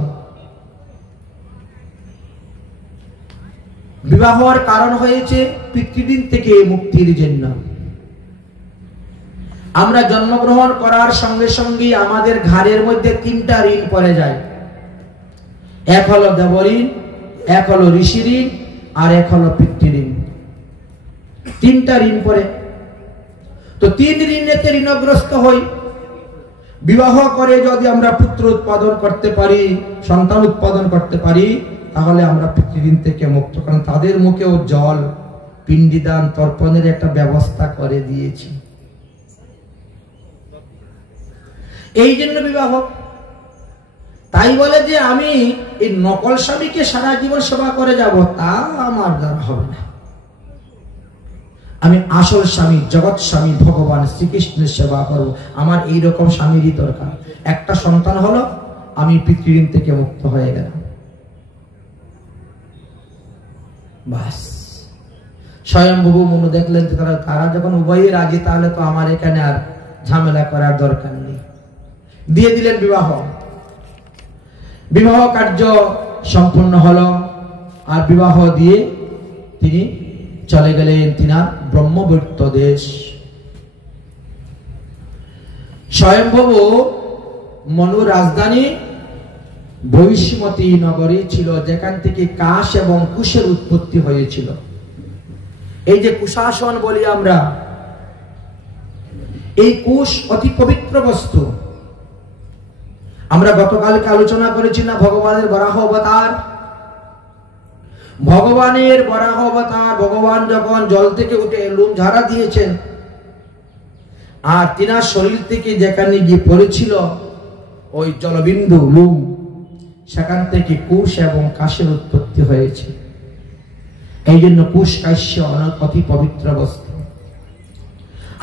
বিবাহর কারণ হয়েছে পিতৃঋণ থেকে মুক্তির জন্য। আমরা জন্মগ্রহণ করার সঙ্গে সঙ্গে আমাদের ঘাড়ের মধ্যে 3টা ঋণ পড়ে যায়। এক হলো দেবঋণ, এক হলো ঋষি ঋণ, আর এক হলো পিতৃঋণ। 3টা ঋণ পড়ে। তো 3 ঋণেতে ঋণগ্রস্ত হই। বিবাহ করে যদি আমরা পুত্র উৎপাদন করতে পারি, সন্তান উৎপাদন করতে পারি, তাহলে আমরা পিতৃঋণ থেকে মুক্ত, কারণ তাদের মুখেও জল, পিণ্ডিদান, তর্পণের একটা ব্যবস্থা করে দিয়েছি। এই জন্য বিবাহ। তাই বলে যে আমি এই নকল স্বামীকে সারা জীবন সেবা করে যাব, তা আমার দ্বারা হবে না। আমি আসল স্বামী, জগৎ স্বামী ভগবান শ্রীকৃষ্ণের সেবা করব। আমার এইরকম স্বামীরই দরকার। একটা সন্তান হলো, আমি পিতৃঋণ থেকে মুক্ত হয়ে গেলাম, বাস। স্বয়ংভূ মনু দেখলেন তারা যখন উভয়ই রাজি, তাহলে তো আমার এখানে আর ঝামেলা করার দরকার নেই। দিয়ে দিলেন বিবাহ। বিবাহ কার্য সম্পূর্ণ হলো, আর বিবাহ দিয়ে তিনি চলে গেলেন তিনার ব্রহ্মবৈত্য দেশ। স্বয়ংভূ মনু রাজধানী বৈষ্মতী নগরী ছিল, যেখান থেকে কাশ এবং কুশের উৎপত্তি হয়েছিল। এই যে কুশাসন বলি আমরা, এই কুশ অতি পবিত্র বস্তু। আমরা গতকালকে আলোচনা করেছি না ভগবানের বরাহ অবতার। ভগবানের বরাহ অবতার, ভগবান যখন জল থেকে উঠে লোম ঝাড়া দিয়েছেন, আর তিনার শরীর থেকে যেখানে গিয়ে পড়েছিল ওই জলবিন্দু লোম, সেখান থেকে কুশ এবং কাশের উৎপত্তি হয়েছে। এই জন্য কুশ কাশ্য অতি পবিত্র বস্তু।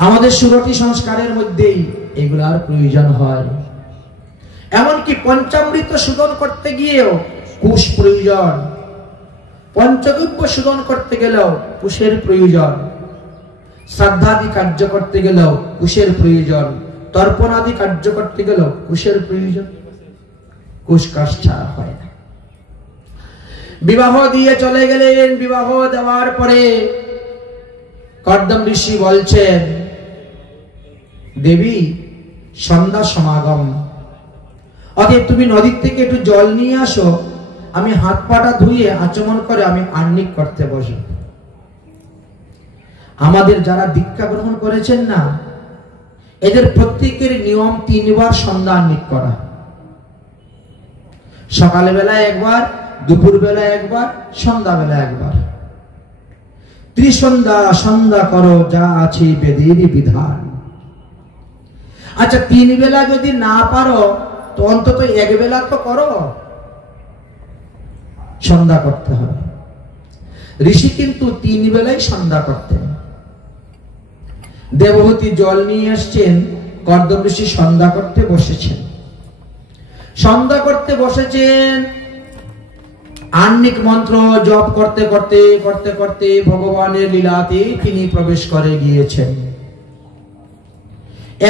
আমাদের সুরতি সংস্কারের মধ্যেই এগুলার প্রয়োজন হয়। এমনকি পঞ্চামৃত শোধন করতে গিয়েও কুশ প্রয়োজন, পঞ্চগব্য শোধন করতে গেলেও কুশের প্রয়োজন, শ্রাদ্ধাদি কার্য করতে গেলেও কুশের প্রয়োজন, তর্পণাদি কার্য করতে গেলেও কুশের প্রয়োজন। কুশ কাশ ছাড়া হয় না। বিবাহ দিয়ে চলে গেলেন। বিবাহ দেওয়ার পরে কর্দম ঋষি বলছেন, দেবী সন্ধ্যা সমাগম, অতএব তুমি নদীর থেকে একটু জল নিয়ে আসো, আমি হাত পাটা ধুয়ে আচমন করে আমি আহ্নিক করতে বসব। আমাদের যারা দীক্ষা গ্রহণ করেছেন না, এদের প্রত্যেকের নিয়ম 3 বার সন্ধ্যা আহ্নিক করা। সকাল বেলা একবার, দুপুর বেলা একবার, সন্ধ্যা বেলা একবার। ত্রিসন্ধ্যা সন্ধ্যা করো, যা আছে বেদের বিধান। আচ্ছা, 3 বেলা যদি না পারো তো অন্তত 1 বেলা তো করো, সন্ধ্যা করতে হবে। ঋষি কিন্তু 3 বেলায় সন্ধ্যা করতেন। দেবহূতি জল নিয়ে আসছেন, কর্দম ঋষি সন্ধ্যা করতে বসেছেন। সন্ধ্যা করতে বসেছেন, আহ্নিক মন্ত্র জপ করতে করতে করতে করতে ভগবানের লীলাতে তিনি প্রবেশ করে গিয়েছেন।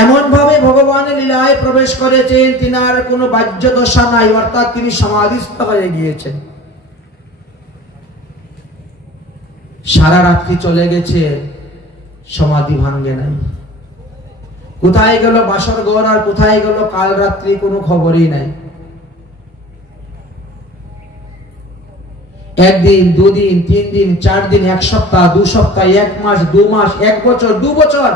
এমন ভাবে ভগবানের লীলায় প্রবেশ করেছেন, তিনার কোনো বাহ্য দশা নাই, অর্থাৎ তিনি সমাধিস্থ হয়ে গিয়েছেন। সারা রাত্রি চলে গেছে, সমাধি ভাঙ্গে নাই। কোথায় গেল বাসর ঘর আর কোথায় গেল কাল রাত্রি, কোনো খবরই নাই। 1 দিন, 2 দিন, 3 দিন, 4 দিন, 1 সপ্তাহ, 2 সপ্তাহ, 1 মাস, 2 মাস, 1 বছর, 2 বছর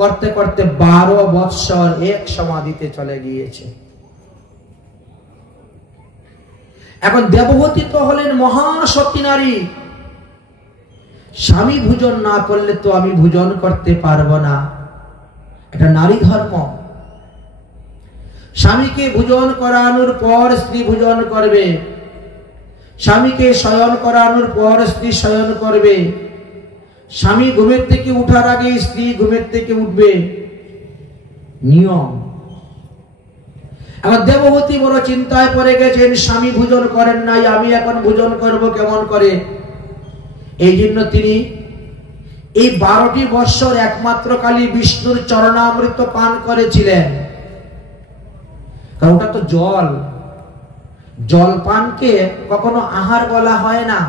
করতে করতে 12 বৎসর এক সমাধিতে চলে গিয়েছে। এখন দেবহূতি তো হলেন মহাসতী নারী। স্বামী ভোজন না করলে তো আমি ভোজন করতে পারবো না, এটা নারী ধর্ম। স্বামীকে ভোজন করানোর পর স্ত্রী ভোজন করবে, স্বামীকে শয়ন করানোর পর স্ত্রী শয়ন করবে, স্বামী ঘুমের থেকে উঠার আগে স্ত্রী ঘুমের থেকে উঠবে, নিয়ম। আমার দেবহূতি বড় চিন্তায় পড়ে গেছেন, স্বামী ভোজন করেন নাই, আমি এখন ভোজন করব কেমন করে। এই জন্য তিনি এই 12টি বৎসর একমাত্র কালী বিষ্ণুর চরণামৃত পান করেছিলেন। কারণ ওটা তো জল, জল পানকে কখনো আহার বলা হয় না।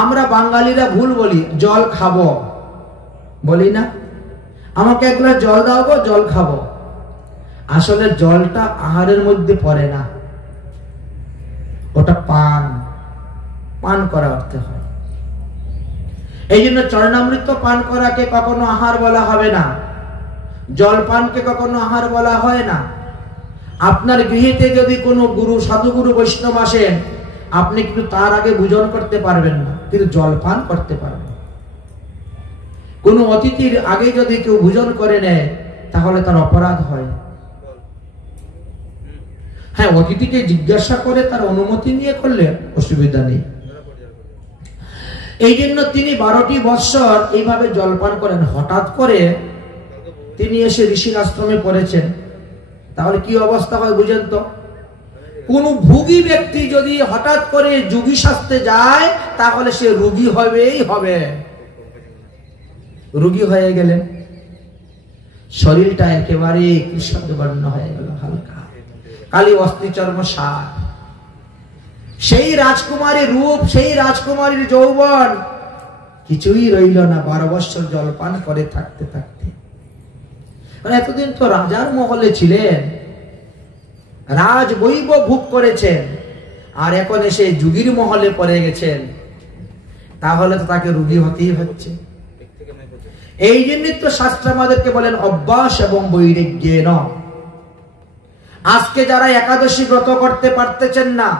আমরা বাঙালিরা ভুল বলি, জল খাবো বলি না, আমাকে এক গ্লাস জল দাও গো, জল খাবো। আসলে জলটা আহারের মধ্যে পড়ে না, ওটা পান, পান করা অর্থে হয়। এই জন্য চরণামৃত পান করাকে কখনো আহার বলা হবে না, জল পানকে কখনো আহার বলা হয় না। আপনার গৃহেতে যদি কোনো গুরু, সাধুগুরু, বৈষ্ণব আসেন, আপনি কিন্তু তার আগে ভোজন করতে পারবেন না, কিন্তু জলপান করতে পারবেন। কোন অতিথির আগে যদি কেউ ভোজন করে নেয় তাহলে তার অপরাধ হয়। হ্যাঁ, অতিথিকে জিজ্ঞাসা করে তার অনুমতি নিয়ে করলে অসুবিধা নেই। এই জন্য তিনি 12টি বৎসর এইভাবে জলপান করেন। হঠাৎ করে তিনি এসে ঋষির আশ্রমে পড়েছেন, তাহলে কি অবস্থা হয় বুঝেন তো? কোন ভোগী ব্যক্তি যদি হঠাৎ করে যোগী শাস্তে যায় তাহলে সে রোগী হবেই হবে। রোগী হয়ে গেলেন, শরীরটা একেবারে কৃষ্ণ বর্ণ হয়ে গেল, হালকা কালি অস্থি চর্ম সার। সেই রাজকুমারীর রূপ, সেই রাজকুমারীর যৌবন কিছুই রইল না 12 বৎসর জলপান করে থাকতে থাকতে। এতদিন তো রাজার মহলে ছিলেন, রাজ বৈভব ভোগ করেছেন, আর এখন এসে যোগীর মহলে পড়ে গেছেন, তাহলে তো তাকে রোগী হতেই হচ্ছে। এই জন্যই তো শাস্ত্র আমাদেরকে বলেন অভ্যাস এবং বৈরাগ্যেন। আজকে যারা একাদশী ব্রত করতে পারতেছেন না,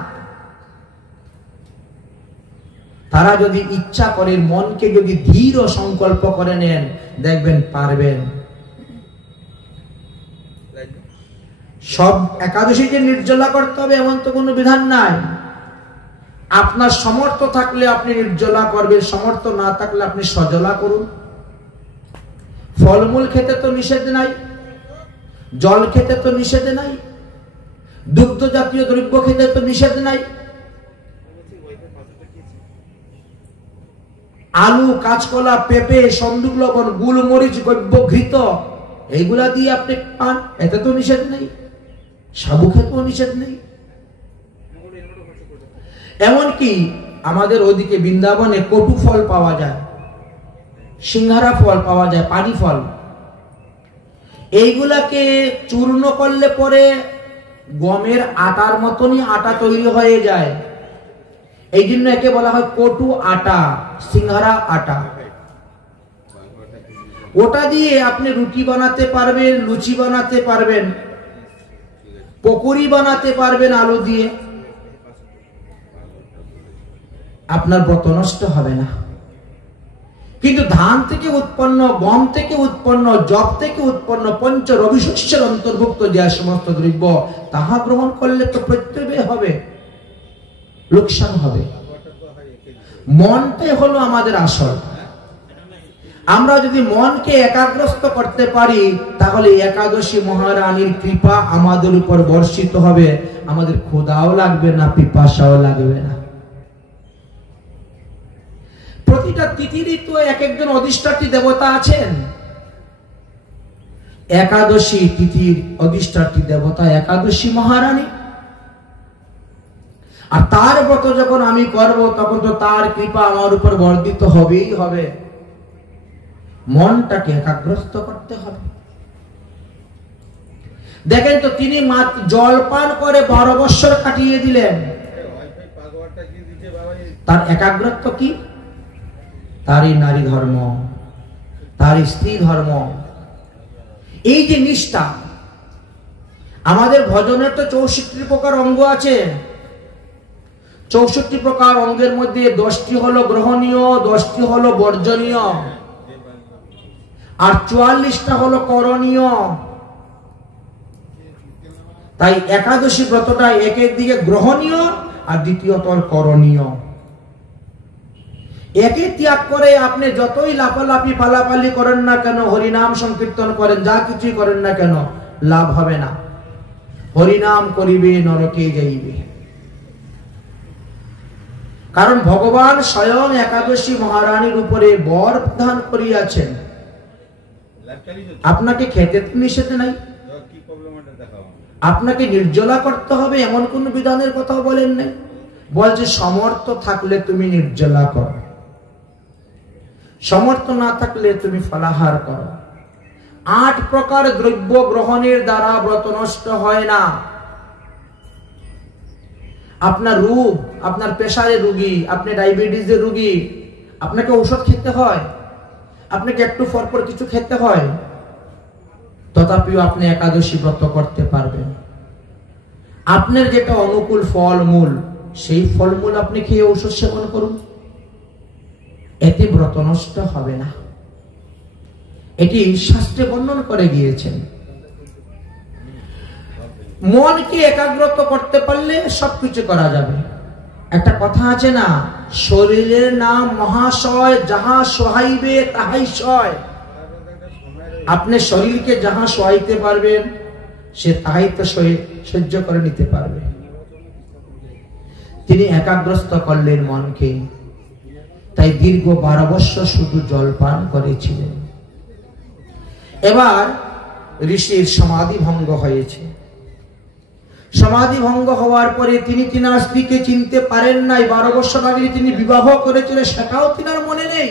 তারা যদি ইচ্ছা করে মনকে যদি ধীর ও সংকল্প করে নেন, দেখবেন পারবেন। সব একাদশীকে নির্জলা করতে হবে এমন তো কোনো বিধান নাই। আপনার সমর্থ থাকলে আপনি নির্জলা করবেন, সমর্থ না থাকলে আপনি সজলা করুন। ফলমূল খেতে তো নিষেধ নাই, জল খেতে তো নিষেধ নাই, দুগ্ধ জাতীয় দ্রব্য খেতে তো নিষেধ নাই। আলু, কাঁচকলা, পেঁপে, সন্দুক লবণ, গুলমরিচ, গব্য, ঘৃত এইগুলা দিয়ে আপনি পান, এতে তো নিষেধ নেই। সাবু খেতেও নিষেধ নেই। এমনকি আমাদের ওদিকে বৃন্দাবনে কটু ফল পাওয়া যায়, সিংহারা ফল পাওয়া যায়, পানি ফল। এইগুলাকে চূর্ণ করলে পরে গমের আটার মতনই আটা তৈরি হয়ে যায়। এই জন্য একে বলা হয় কটু আটা, সিংহারা আটা। ওটা দিয়ে আপনি রুটি বানাতে পারবেন, লুচি বানাতে পারবেন, পকোড়ি বানাতে পারবেন আলু দিয়ে, আপনার ব্রত নষ্ট হবে না। কিন্তু ধান থেকে উৎপন্ন, গম থেকে উৎপন্ন, জব থেকে উৎপন্ন পঞ্চ রবি শস্যের অন্তর্ভুক্ত যে সমস্ত দ্রব্য, তাহা গ্রহণ করলে তো প্রত্যয় হবে, লোকসান হবে। মনটাই হলো আমাদের আসল। আমরা যদি মনকে একাগ্রস্ত করতে পারি তাহলে একাদশী মহারানীর কৃপা আমাদের উপর বর্ষিত হবে, আমাদের ক্ষুধাও লাগবে না, পিপাসাও লাগবে না। প্রতিটা তিথিরই তো এক একজন অধিষ্ঠাত্রী দেবতা আছেন। একাদশী তিথির অধিষ্ঠাত্রী দেবতা একাদশী মহারানী, আর তার ব্রত যখন আমি করব তখন তো তার কৃপা আমার উপর বর্ধিত হবেই হবে। মনটাকে একাগ্রস্ত করতে হবে। দেখেন তো তিনি মাত্র জলপান করে 12 বৎসর কাটিয়ে দিলেন, তার একাগ্রত্ব কি? তারই নারী ধর্ম, তার স্ত্রী ধর্ম, এই যে নিষ্ঠা। আমাদের ভজনের তো 64 প্রকার অঙ্গ আছে। 64 প্রকার অঙ্গের মধ্যে 10টি হলো গ্রহণীয়, 10টি হলো বর্জনীয়, আর 44টা হলো করণীয়। তাই একাদশী ব্রতটা একের দিকে গ্রহণীয় আর দ্বিতীয়ত করণীয়। একে ত্যাগ করে আপনি যতই লাফালাফি ফালাফালি করেন না কেন, হরিনাম সংকীর্তন করেন, যা কিছুই করেন না কেন, লাভ হবে না। হরিনাম করিবে নরকে যাইবে। কারণ ভগবান স্বয়ং একাদশী মহারানীর উপরে বর প্রদান করিয়াছেন। আপনাকে খেতে নিষেধ নাই, আপনাকে নির্জলা করতে হবে এমন কোন বিধানের কথাও বলেন নাই। বলছে সমর্থ থাকলে তুমি নির্জলা করো, সমর্থ না থাকলে তুমি ফলাহার করো। 8 প্রকার দ্রব্য গ্রহণের দ্বারা ব্রত নষ্ট হয় না। আপনার রোগ, আপনার প্রেসারের রোগী, আপনি ডায়াবেটিসের রোগী, আপনাকে ঔষধ খেতে হয়, আপনাকে একটু পরপর কিছু খেতে হয়, তথাপিও আপনি একাদশী ব্রত করতে পারবেন। আপনার যেটা অনুকূল ফল মূল সেই ফলমূল আপনি খেয়ে ঔষধ সেবন করুন, এতে ব্রত নষ্ট হবে না। এটি শাস্ত্রে বর্ণন করে গিয়েছেন। মনকে একাগ্রত করতে পারলে সবকিছু করা যাবে। একটা কথা আছে না, শরীরের নাম মহাশয়, যাহা সহাইবে তাহাই সয়। আপনি শরীরকে যাহা সহাইতে পারবেন সে তাহাই তো সহ্য করে নিতে পারবে। তিনি একাগ্রস্ত করলেন মনকে, তাই দীর্ঘ 12 বৎসর শুধু জলপান করেছিলেন। এবার ঋষির সমাধি ভঙ্গ হয়েছে। সমাধি ভঙ্গ হওয়ার পরে তিনি তিনার স্ত্রীকে চিনতে পারেন নাই। 12 বছর আগে তিনি বিবাহ করেছিলেন সেটাও তিনার মনে নেই।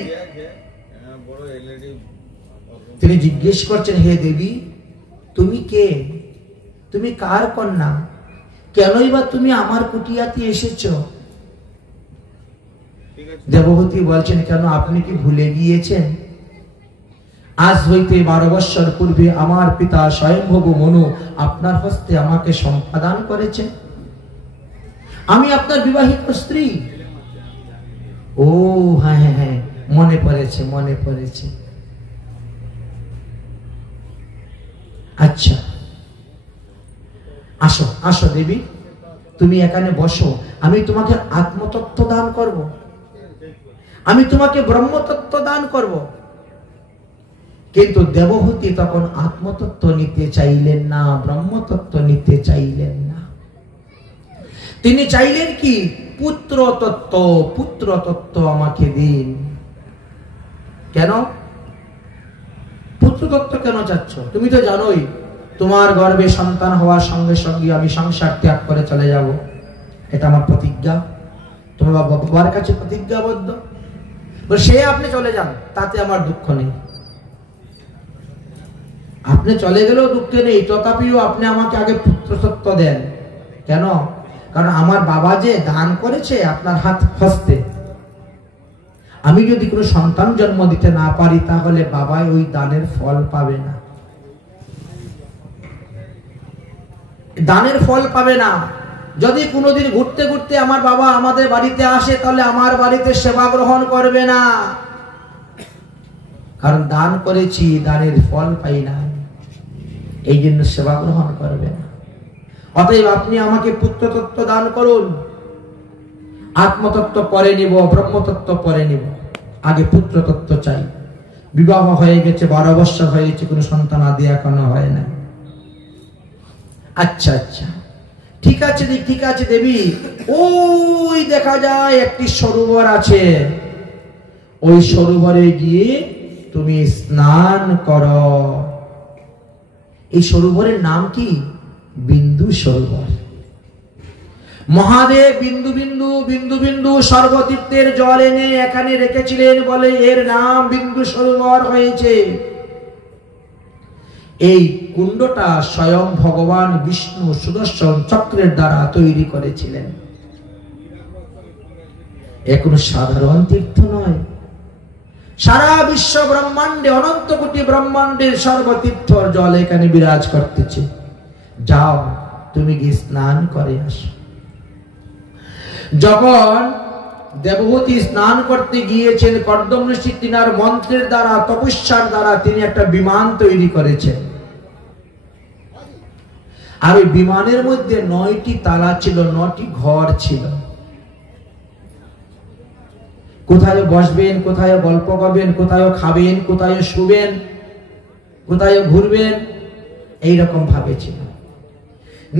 তিনি জিজ্ঞেস করছেন, হে দেবী, তুমি কে? তুমি কার কন্যা? কেনই বা তুমি আমার কুটিয়াতে এসেছো? দেবহূতি বলছেন, কেন আপনি কি ভুলে গিয়েছেন? আজ হইতে 12 বৎসর পূর্বে আমার পিতা স্বয়ংভব মনু আপনার হস্তে আমাকে সম্পাদন করেছেন। আমি আপনার বিবাহিত স্ত্রী। ও হ্যাঁ হ্যাঁ হ্যাঁ, মনে পড়েছে, মনে পড়েছে। আচ্ছা, আসো আসো দেবী, তুমি এখানে বসো, আমি তোমাকে আত্মতত্ত্ব দান করব, আমি তোমাকে ব্রহ্মতত্ত্ব দান করব। কিন্তু দেবহূতি তখন আত্মতত্ত্ব নিতে চাইলেন না, ব্রহ্মতত্ত্ব নিতে চাইলেন না। তিনি চাইলেন কি? পুত্র তত্ত্ব। পুত্র তত্ত্ব আমাকে দিন। কেন পুত্র তত্ত্ব কেন চাচ্ছ? তুমি তো জানোই তোমার গর্ভে সন্তান হওয়ার সঙ্গে সঙ্গে আমি সংসার ত্যাগ করে চলে যাব। এটা আমার প্রতিজ্ঞা, তোমার বাবার কাছে প্রতিজ্ঞাবদ্ধ। সে আপনি চলে যান, তাতে আমার দুঃখ নেই। আপনি চলে গেলেও দুঃখ নেই, তথাপিও আপনি আমাকে আগে পুত্রতত্ত্ব দেন। কেন? কারণ আমার বাবা যে দান করেছে আপনার হাত হস্তে, আমি যদি কোনো সন্তান জন্ম দিতে না পারি তাহলে বাবা ওই দানের ফল পাবে না, দানের ফল পাবে না। যদি কোনোদিন ঘুরতে ঘুরতে আমার বাবা আমাদের বাড়িতে আসে তাহলে আমার বাড়িতে সেবা গ্রহণ করবে না, কারণ দান করেছি, দানের ফল পাই না, এই জন্য সেবা গ্রহণ করবে না। অতএব আপনি আমাকে পুত্রতত্ত্ব দান করুন। আত্মতত্ত্ব পরে নিব, ব্রহ্মতত্ত্ব পরে নিব, আগে পুত্রতত্ত্ব চাই। বিবাহ হয়ে গেছে, 12 বৎসর হয়ে গেছে, কোনো সন্তান আদি এখনো হয় না। আচ্ছা আচ্ছা, ঠিক আছে, ঠিক আছে দেবী, ওই দেখা যায় একটি সরোবর আছে, ওই সরোবরে গিয়ে তুমি স্নান করো। এই সরোবরের নাম কি? বিন্দু সরোবর। মহাদেব বিন্দু বিন্দু বিন্দু বিন্দু সর্বতীর্থের জল এনে এখানে রেখেছিলেন বলে এর নাম বিন্দু সরোবর হয়েছে। এই কুণ্ডটা স্বয়ং ভগবান বিষ্ণু সুদর্শন চক্রের দ্বারা তৈরি করেছিলেন। এ কোনো সাধারণ তীর্থ নয়। সারা বিশ্ব ব্রহ্মাণ্ডে, অনন্ত কোটি ব্রহ্মাণ্ডের সর্বতীর্থর জল এখানে বিরাজ করতেছে। যাও তুমি গিয়ে স্নান করে আসো। যখন দেবহূতি স্নান করতে গিয়েছেন, কর্দম ঋষি তিনার মন্ত্রের দ্বারা, তপস্যার দ্বারা তিনি একটা বিমান তৈরি করেছেন। আর ওই বিমানের মধ্যে 9টি তালা ছিল, 9টি ঘর ছিল। কোথায় বসবেন, কোথায় গল্প করবেন, কোথায় খাবেন, কোথায় শুবেন, কোথায় ঘুরবেন, এইরকম ভাবে ছিল।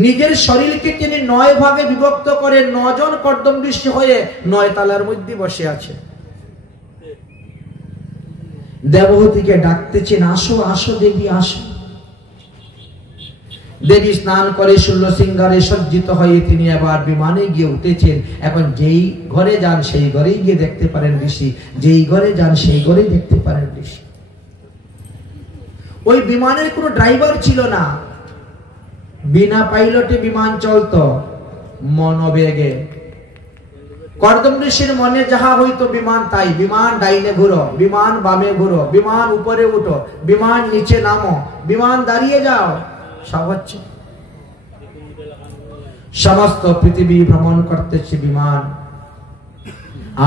নিজের শরীরকে তিনি 9 ভাগে বিভক্ত করে 9 জন কর্দম ঋষি হয়ে 9 তালার মধ্যে বসে আছে। দেবহূতিকে ডাকতেছেন, আসো আসো দেবী আসো। দেবী স্নান করে ষোল সিংহারে সজ্জিত হয়ে তিনি আবার বিমানে গিয়ে উঠেছেন। এখন যেই ঘরে যান সেই ঘরেই গিয়ে দেখতে পারেন ঋষি, যেই ঘরে যান সেই ঘরেই দেখতে পারেন ঋষি। ওই বিমানের কোনো ড্রাইভার ছিল না, বিনা পাইলটে বিমান চলতো মনোবেগে। কর্দম ঋষির মনে যাহা হইতো বিমান তাই। বিমান ডাইনে ঘুরো, বিমান বামে ঘুরো, বিমান উপরে উঠো, বিমান নিচে নামো, বিমান দাঁড়িয়ে যাও, সব হচ্ছে। সমস্ত পৃথিবী ভ্রমণ করতেছে বিমান,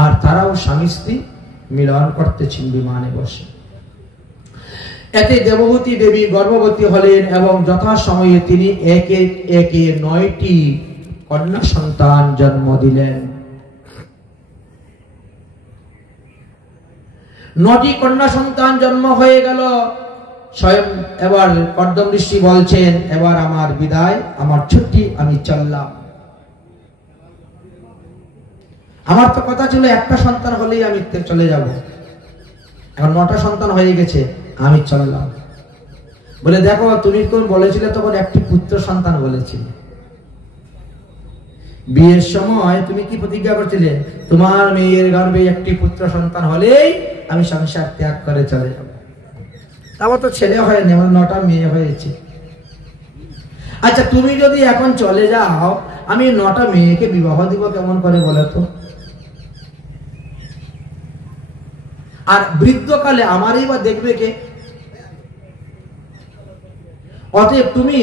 আর তারাও স্বামী স্ত্রী মিলন করতেছেন বিমানে বসে। এতে দেবহূতি দেবী গর্ভবতী হলেন এবং যথাসময়ে তিনি একে একে 9টি কন্যা সন্তান জন্ম দিলেন। 9টি কন্যা সন্তান জন্ম হয়ে গেল। স্বয়ং এবার কর্দম ঋষি বলছেন, এবার আমার বিদায়, আমার ছুটি, আমি চললাম। আমার তো কথা ছিল একটা সন্তান হলেই আমি চলে যাব, এখন 9টা সন্তান হয়ে গেছে, আমি চললাম। বলে দেখো, তুমি তো বলেছিলে তখন একটি পুত্র সন্তান বলেছিলে, বিয়ের সময় তুমি কি প্রতিজ্ঞা করছিলে? তোমার মেয়ের গর্ভে একটি পুত্র সন্তান হলেই আমি সংসার ত্যাগ করে চলে যাব। তারপর তো ছেলে হয়নি, আমার 9টা মেয়ে হয়েছে। আচ্ছা, তুমি যদি এখন চলে যাও, আমি 9টা মেয়েকে বিবাহ দিব কেমন করে বলো তো? আর বৃদ্ধকালে আমারই বা দেখবে কে? অতএব তুমি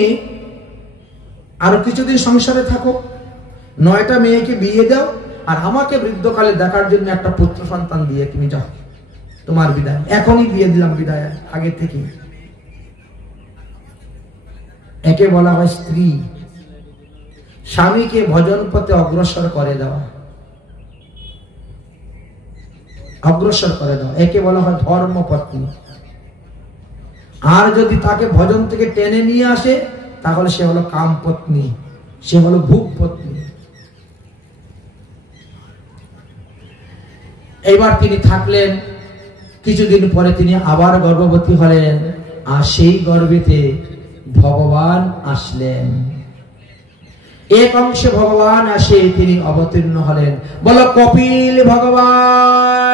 আরো কিছুদিন সংসারে থাকো, 9টা মেয়েকে বিয়ে দাও, আর আমাকে বৃদ্ধকালে দেখার জন্য একটা পুত্র সন্তান দিয়ে তুমি যাও, তোমার বিদায়। এখনই দিয়ে দিলাম বিদায়, আগে থেকে। একে বলা হয় স্ত্রী, স্বামীকে ভজন পথে অগ্রসর করে দেওয়া, অগ্রসর করে দেওয়া, একে বলা হয় ধর্মপত্নী। আর যদি তাকে ভজন থেকে টেনে নিয়ে আসে, তাহলে সে হলো কামপত্নী, সে হলো ভোগপত্নী। এবার তিনি থাকলেন, কিছুদিন পরে তিনি আবার গর্ভবতী হলেন, আর সেই গর্ভেতে ভগবান আসলেন। এক অংশে ভগবান আসে, তিনি অবতীর্ণ হলেন। বলো কপিল ভগবান